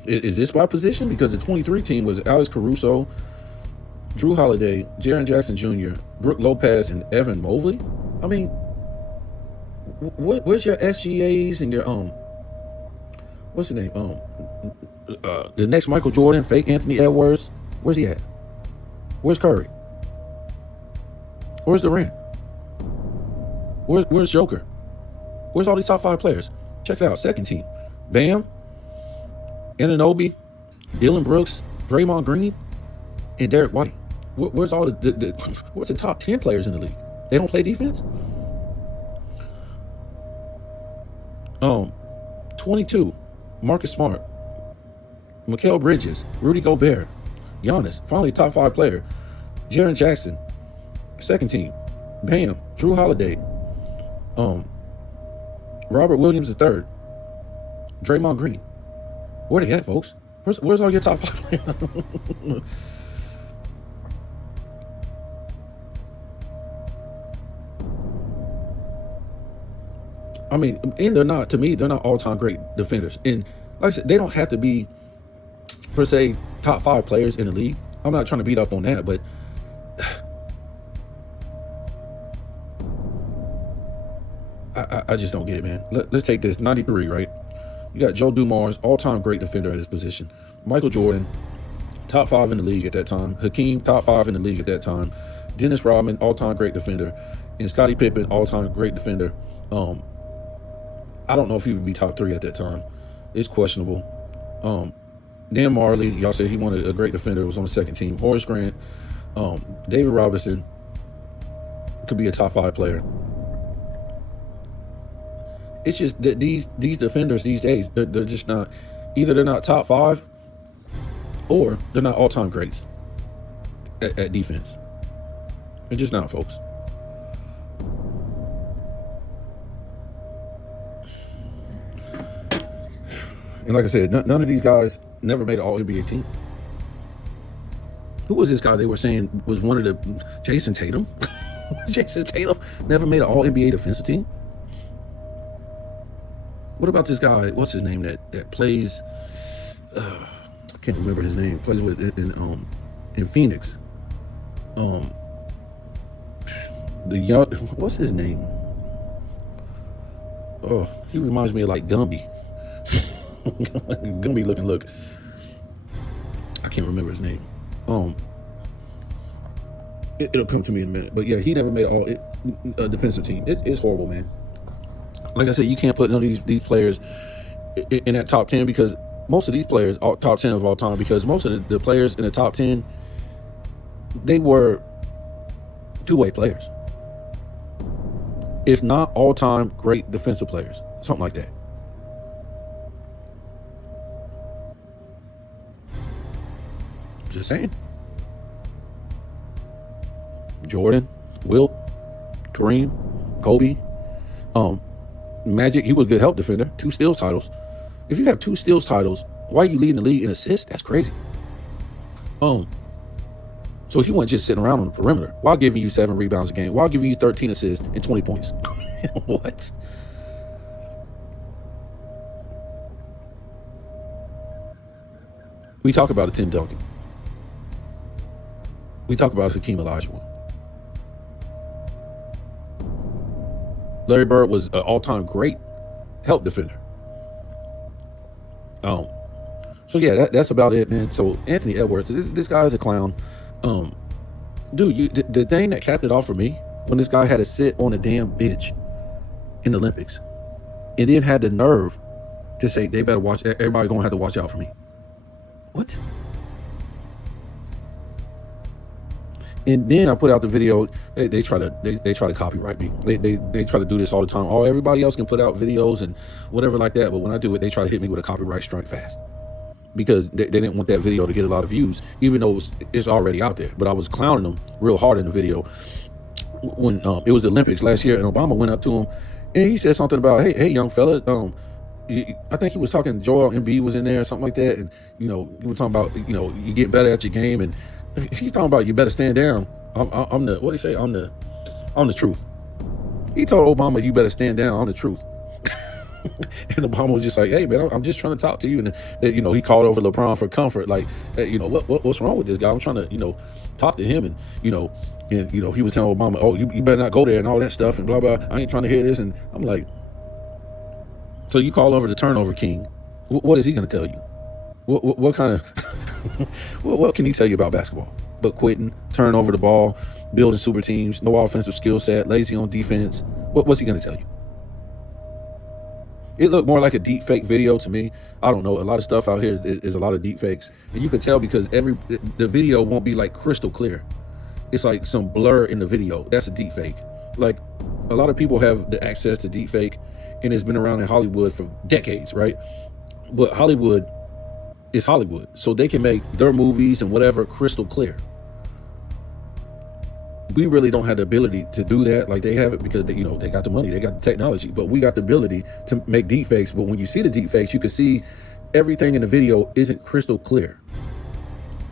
Is this by position? Because the 23 team was Alex Caruso, Drew Holiday, Jaren Jackson Jr., Brook Lopez, and Evan Mobley. I mean, where's your SGAs and your what's the name? The next Michael Jordan, fake Anthony Edwards. Where's he at? Where's Curry? Where's Durant? Where's Joker? Where's all these top 5 players? Check it out. Second team. Bam, Anunoby, Dylan Brooks, Draymond Green, and Derek White. Where's all where's the top 10 players in the league? They don't play defense? 22, Marcus Smart, Mikal Bridges, Rudy Gobert, Giannis, finally top 5 player, Jaren Jackson, second team, Bam, Drew Holiday, Robert Williams III, Draymond Green. Where they at, folks? Where's all your top 5 players? I mean, and they're not all-time great defenders. And like I said, they don't have to be, per se, top 5 players in the league. I'm not trying to beat up on that, but I just don't get it, man. Let's take this. 93, right? You got Joe Dumars, all-time great defender at his position. Michael Jordan, top 5 in the league at that time. Hakeem, top 5 in the league at that time. Dennis Rodman, all-time great defender. And Scottie Pippen, all-time great defender. I don't know if he would be top 3 at that time. It's questionable. Dan Marley, y'all said he wanted a great defender, was on the second team. Horace Grant, David Robinson could be a top 5 player. It's just that these defenders these days, they're just not, either they're not top 5 or they're not all-time greats at defense. They're just not, folks. And like I said, none of these guys never made an All-NBA team. Who was this guy they were saying was one of the... Jason Tatum? Jason Tatum never made an All-NBA defensive team? What about this guy, what's his name, that plays... I can't remember his name. Plays with in Phoenix. What's his name? Oh, he reminds me of like Gumby. Gumby looking look. I can't remember his name. It'll come to me in a minute. But yeah, he never made a defensive team. It's horrible, man. Like I said, you can't put none of these players in that top 10 because most of these players are top 10 of all time, because most of the players in the top 10, they were two-way players. If not all-time great defensive players, something like that. Just saying. Jordan, Wilt, Kareem, Kobe, Magic, he was a good help defender, 2 steals titles. If you have 2 steals titles, why are you leading the league in assists? That's crazy. So he wasn't just sitting around on the perimeter while giving you 7 rebounds a game, while giving you 13 assists and 20 points. What? We talk about a Tim Duncan. We talk about Hakeem Olajuwon. Larry Bird was an all-time great help defender. So yeah, that's about it, man. So Anthony Edwards, this guy is a clown. Dude, the thing that capped it off for me, when this guy had to sit on a damn bench in the Olympics, and then had the nerve to say they better watch. Everybody gonna have to watch out for me. What? And then I put out the video. They try to copyright me. They try to do this all the time. Oh, everybody else can put out videos and whatever like that, but when I do it, they try to hit me with a copyright strike fast, because they didn't want that video to get a lot of views, even though it's already out there. But I was clowning them real hard in the video when it was the Olympics last year, and Obama went up to him and he said something about, hey young fella, I think he was talking, Joel Embiid was in there or something like that, and he was talking about, you get better at your game, and he's talking about you better stand down. I'm the, what did he say? I'm the truth. He told Obama, you better stand down. I'm the truth. And Obama was just like, hey man, I'm just trying to talk to you. And he called over LeBron for comfort, like, hey, what's wrong with this guy? I'm trying to talk to him, and he was telling Obama, oh, you better not go there and all that stuff and blah blah. I ain't trying to hear this. And I'm like, so you call over the turnover king? What is he going to tell you? What kind of what can he tell you about basketball? But quitting, turn over the ball, building super teams, no offensive skill set, lazy on defense. What's he going to tell you? It looked more like a deep fake video to me. I don't know. A lot of stuff out here is a lot of deep fakes, and you can tell because the video won't be like crystal clear. It's like some blur in the video. That's a deep fake. Like, a lot of people have the access to deep fake, and it's been around in Hollywood for decades, right? But Hollywood is Hollywood, so they can make their movies and whatever crystal clear. We really don't have the ability to do that like they have it, because they got the money, they got the technology, but we got the ability to make deep fakes. But when you see the deep fakes, you can see everything in the video isn't crystal clear.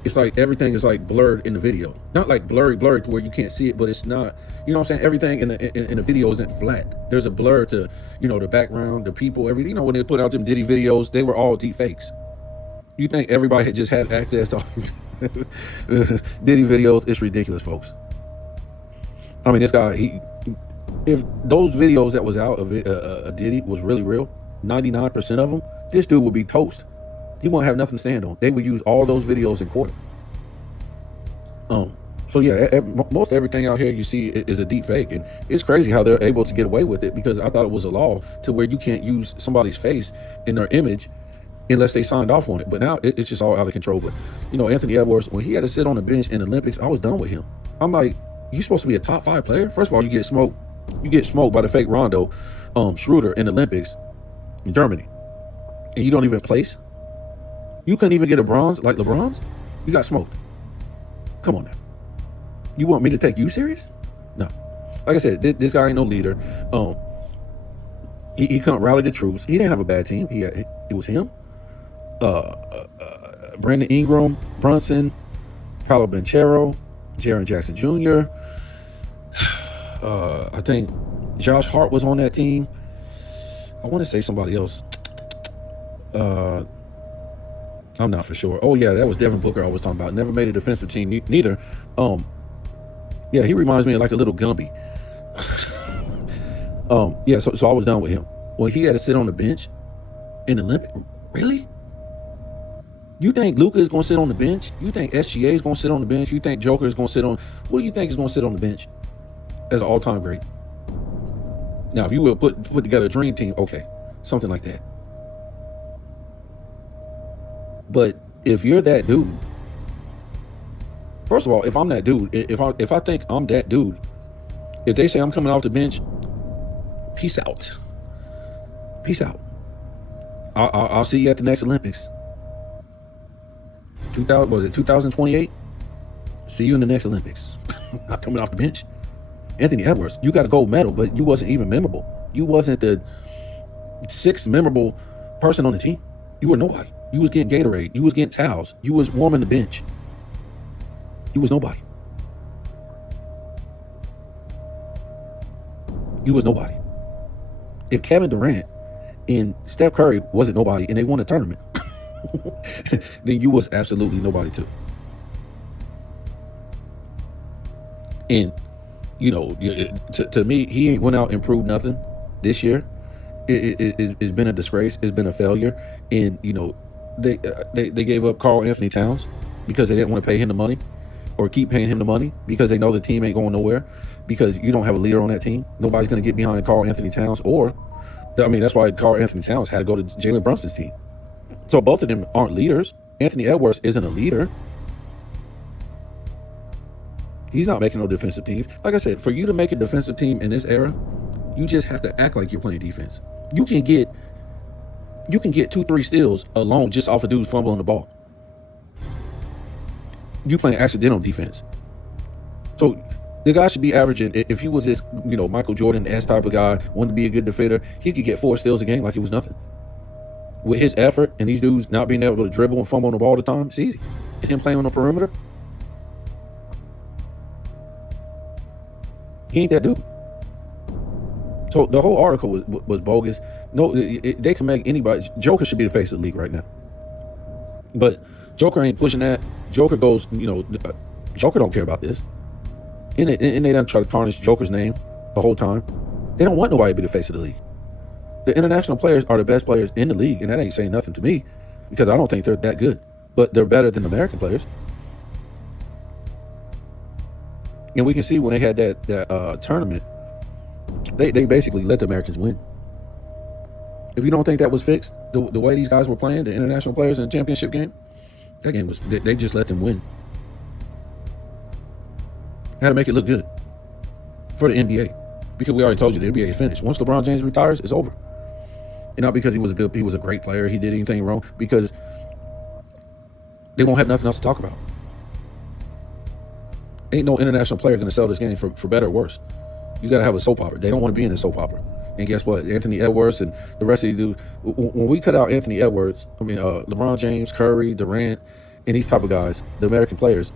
It's like everything is like blurred in the video, not like blurry to where you can't see it, but it's not, you know what I'm saying? Everything in the video isn't flat. There's a blur to, the background, the people, everything. When they put out them Diddy videos, they were all deep fakes. You think everybody had just had access to Diddy videos? It's ridiculous, folks. I mean, this guy, if those videos that was out of Diddy was really real, 99% of them, this dude would be toast. He won't have nothing to stand on. They would use all those videos in court. So yeah, most everything out here you see is a deep fake, and it's crazy how they're able to get away with it, because I thought it was a law to where you can't use somebody's face in their image unless they signed off on it. But now it's just all out of control. But Anthony Edwards, when he had to sit on the bench in the Olympics, I was done with him. I'm like, you're supposed to be a top 5 player. First of all, you get smoked. You get smoked by the fake Rondo, Schroeder in the Olympics in Germany, and you don't even place. You couldn't even get a bronze like LeBron's. You got smoked. Come on now. You want me to take you serious? No. Like I said, this guy ain't no leader. He couldn't rally the troops. He didn't have a bad team. It was him, Brandon Ingram, Brunson, Paolo Banchero, Jaren Jackson Jr. I think Josh Hart was on that team. I want to say somebody else. I'm not for sure. Oh yeah, that was Devin Booker I was talking about. Never made a defensive team neither. Yeah, he reminds me of like a little Gumby. Yeah, so I was done with him. When he had to sit on the bench in the Olympics, really? You think Luka is going to sit on the bench? You think SGA is going to sit on the bench? You think Joker is going to sit on? What do you think is going to sit on the bench as an all-time great? Now, if you will put together a dream team, okay, something like that. But if you're that dude, first of all, if I'm that dude, if I think I'm that dude, if they say I'm coming off the bench, peace out. Peace out. I'll see you at the next Olympics. 2028? See you in the next Olympics. Not coming off the bench. Anthony Edwards, you got a gold medal, but you wasn't even memorable. You wasn't the sixth memorable person on the team. You were nobody. You was getting Gatorade. You was getting towels. You was warming the bench. You was nobody. You was nobody. If Kevin Durant and Steph Curry wasn't nobody and they won a tournament, then you was absolutely nobody too. And, you know, to me, he ain't went out and proved nothing this year. It's been a disgrace. It's been a failure. And, you know, they gave up Karl Anthony Towns because they didn't want to pay him the money or keep paying him the money because they know the team ain't going nowhere because you don't have a leader on that team. Nobody's going to get behind Karl Anthony Towns that's why Karl Anthony Towns had to go to Jalen Brunson's team. So both of them aren't leaders. Anthony Edwards isn't a leader. He's not making no defensive teams. Like I said, for you to make a defensive team in this era, you just have to act like you're playing defense. You can get 2-3 steals alone just off a dude fumbling the ball. You playing accidental defense. So the guy should be averaging, if he was this, you know, Michael Jordan-esque type of guy, wanted to be a good defender, he could get 4 steals a game like it was nothing. With his effort and these dudes not being able to dribble and fumble on the ball all the time, it's easy. And him playing on the perimeter, he ain't that dude. So the whole article was bogus. No, they can make anybody. Joker should be the face of the league right now. But Joker ain't pushing that. Joker goes, you know, Joker don't care about this. And they don't try to tarnish Joker's name the whole time. They don't want nobody to be the face of the league. The international players are the best players in the league, and that ain't saying nothing to me because I don't think they're that good. But they're better than American players. And we can see when they had that tournament, they basically let the Americans win. If you don't think that was fixed, the way these guys were playing, the international players in the championship game, that game was, they just let them win. Had to make it look good for the NBA. Because we already told you the NBA is finished. Once LeBron James retires, it's over. And not because he was a great player, he did anything wrong, because they won't have nothing else to talk about. Ain't no international player going to sell this game for better or worse. You got to have a soap opera. They don't want to be in a soap opera. And guess what? Anthony Edwards and the rest of these dudes, when we cut out Anthony Edwards, LeBron James, Curry, Durant, and these type of guys, the American players,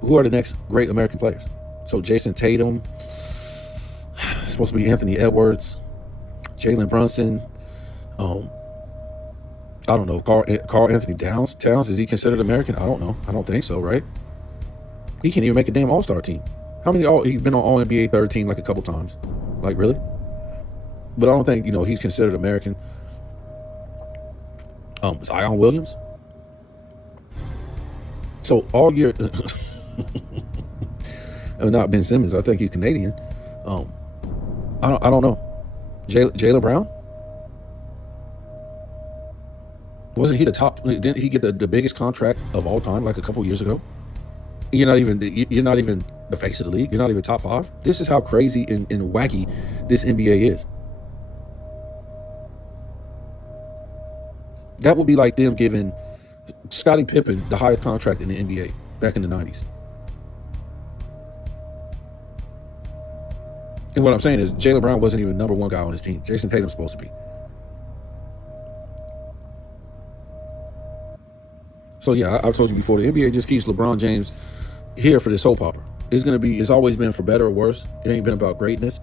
who are the next great American players? So Jason Tatum, supposed to be Anthony Edwards, Jalen Brunson, I don't know, Karl Anthony Towns, is he considered American? I don't know. I don't think so, right? He can't even make a damn all-star team. He's been on All-NBA third team like a couple times. Like, really? But I don't think, he's considered American. Zion Williams. So all year, not Ben Simmons, I think he's Canadian. I don't know. Jaylen Brown? Wasn't he the top? Didn't he get the biggest contract of all time like a couple years ago? You're not even the face of the league. You're not even top 5. This is how crazy and wacky this NBA is. That would be like them giving Scottie Pippen the highest contract in the NBA back in the 90s. And what I'm saying is Jaylen Brown wasn't even number 1 guy on his team. Jason Tatum's supposed to be. So yeah, I've told you before, the NBA just keeps LeBron James here for this soap opera. It's always been for better or worse. It ain't been about greatness.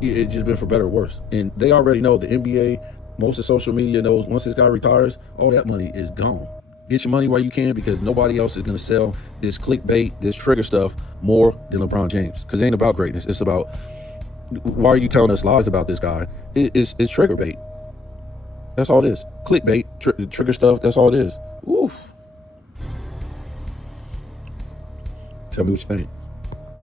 It's just been for better or worse. And they already know, the NBA, most of social media knows, once this guy retires, all that money is gone. Get your money while you can, because nobody else is going to sell this clickbait, this trigger stuff more than LeBron James. Because it ain't about greatness. It's about, why are you telling us lies about this guy? It's trigger bait. That's all it is. Clickbait, trigger stuff, that's all it is. Oof. Tell me what you think.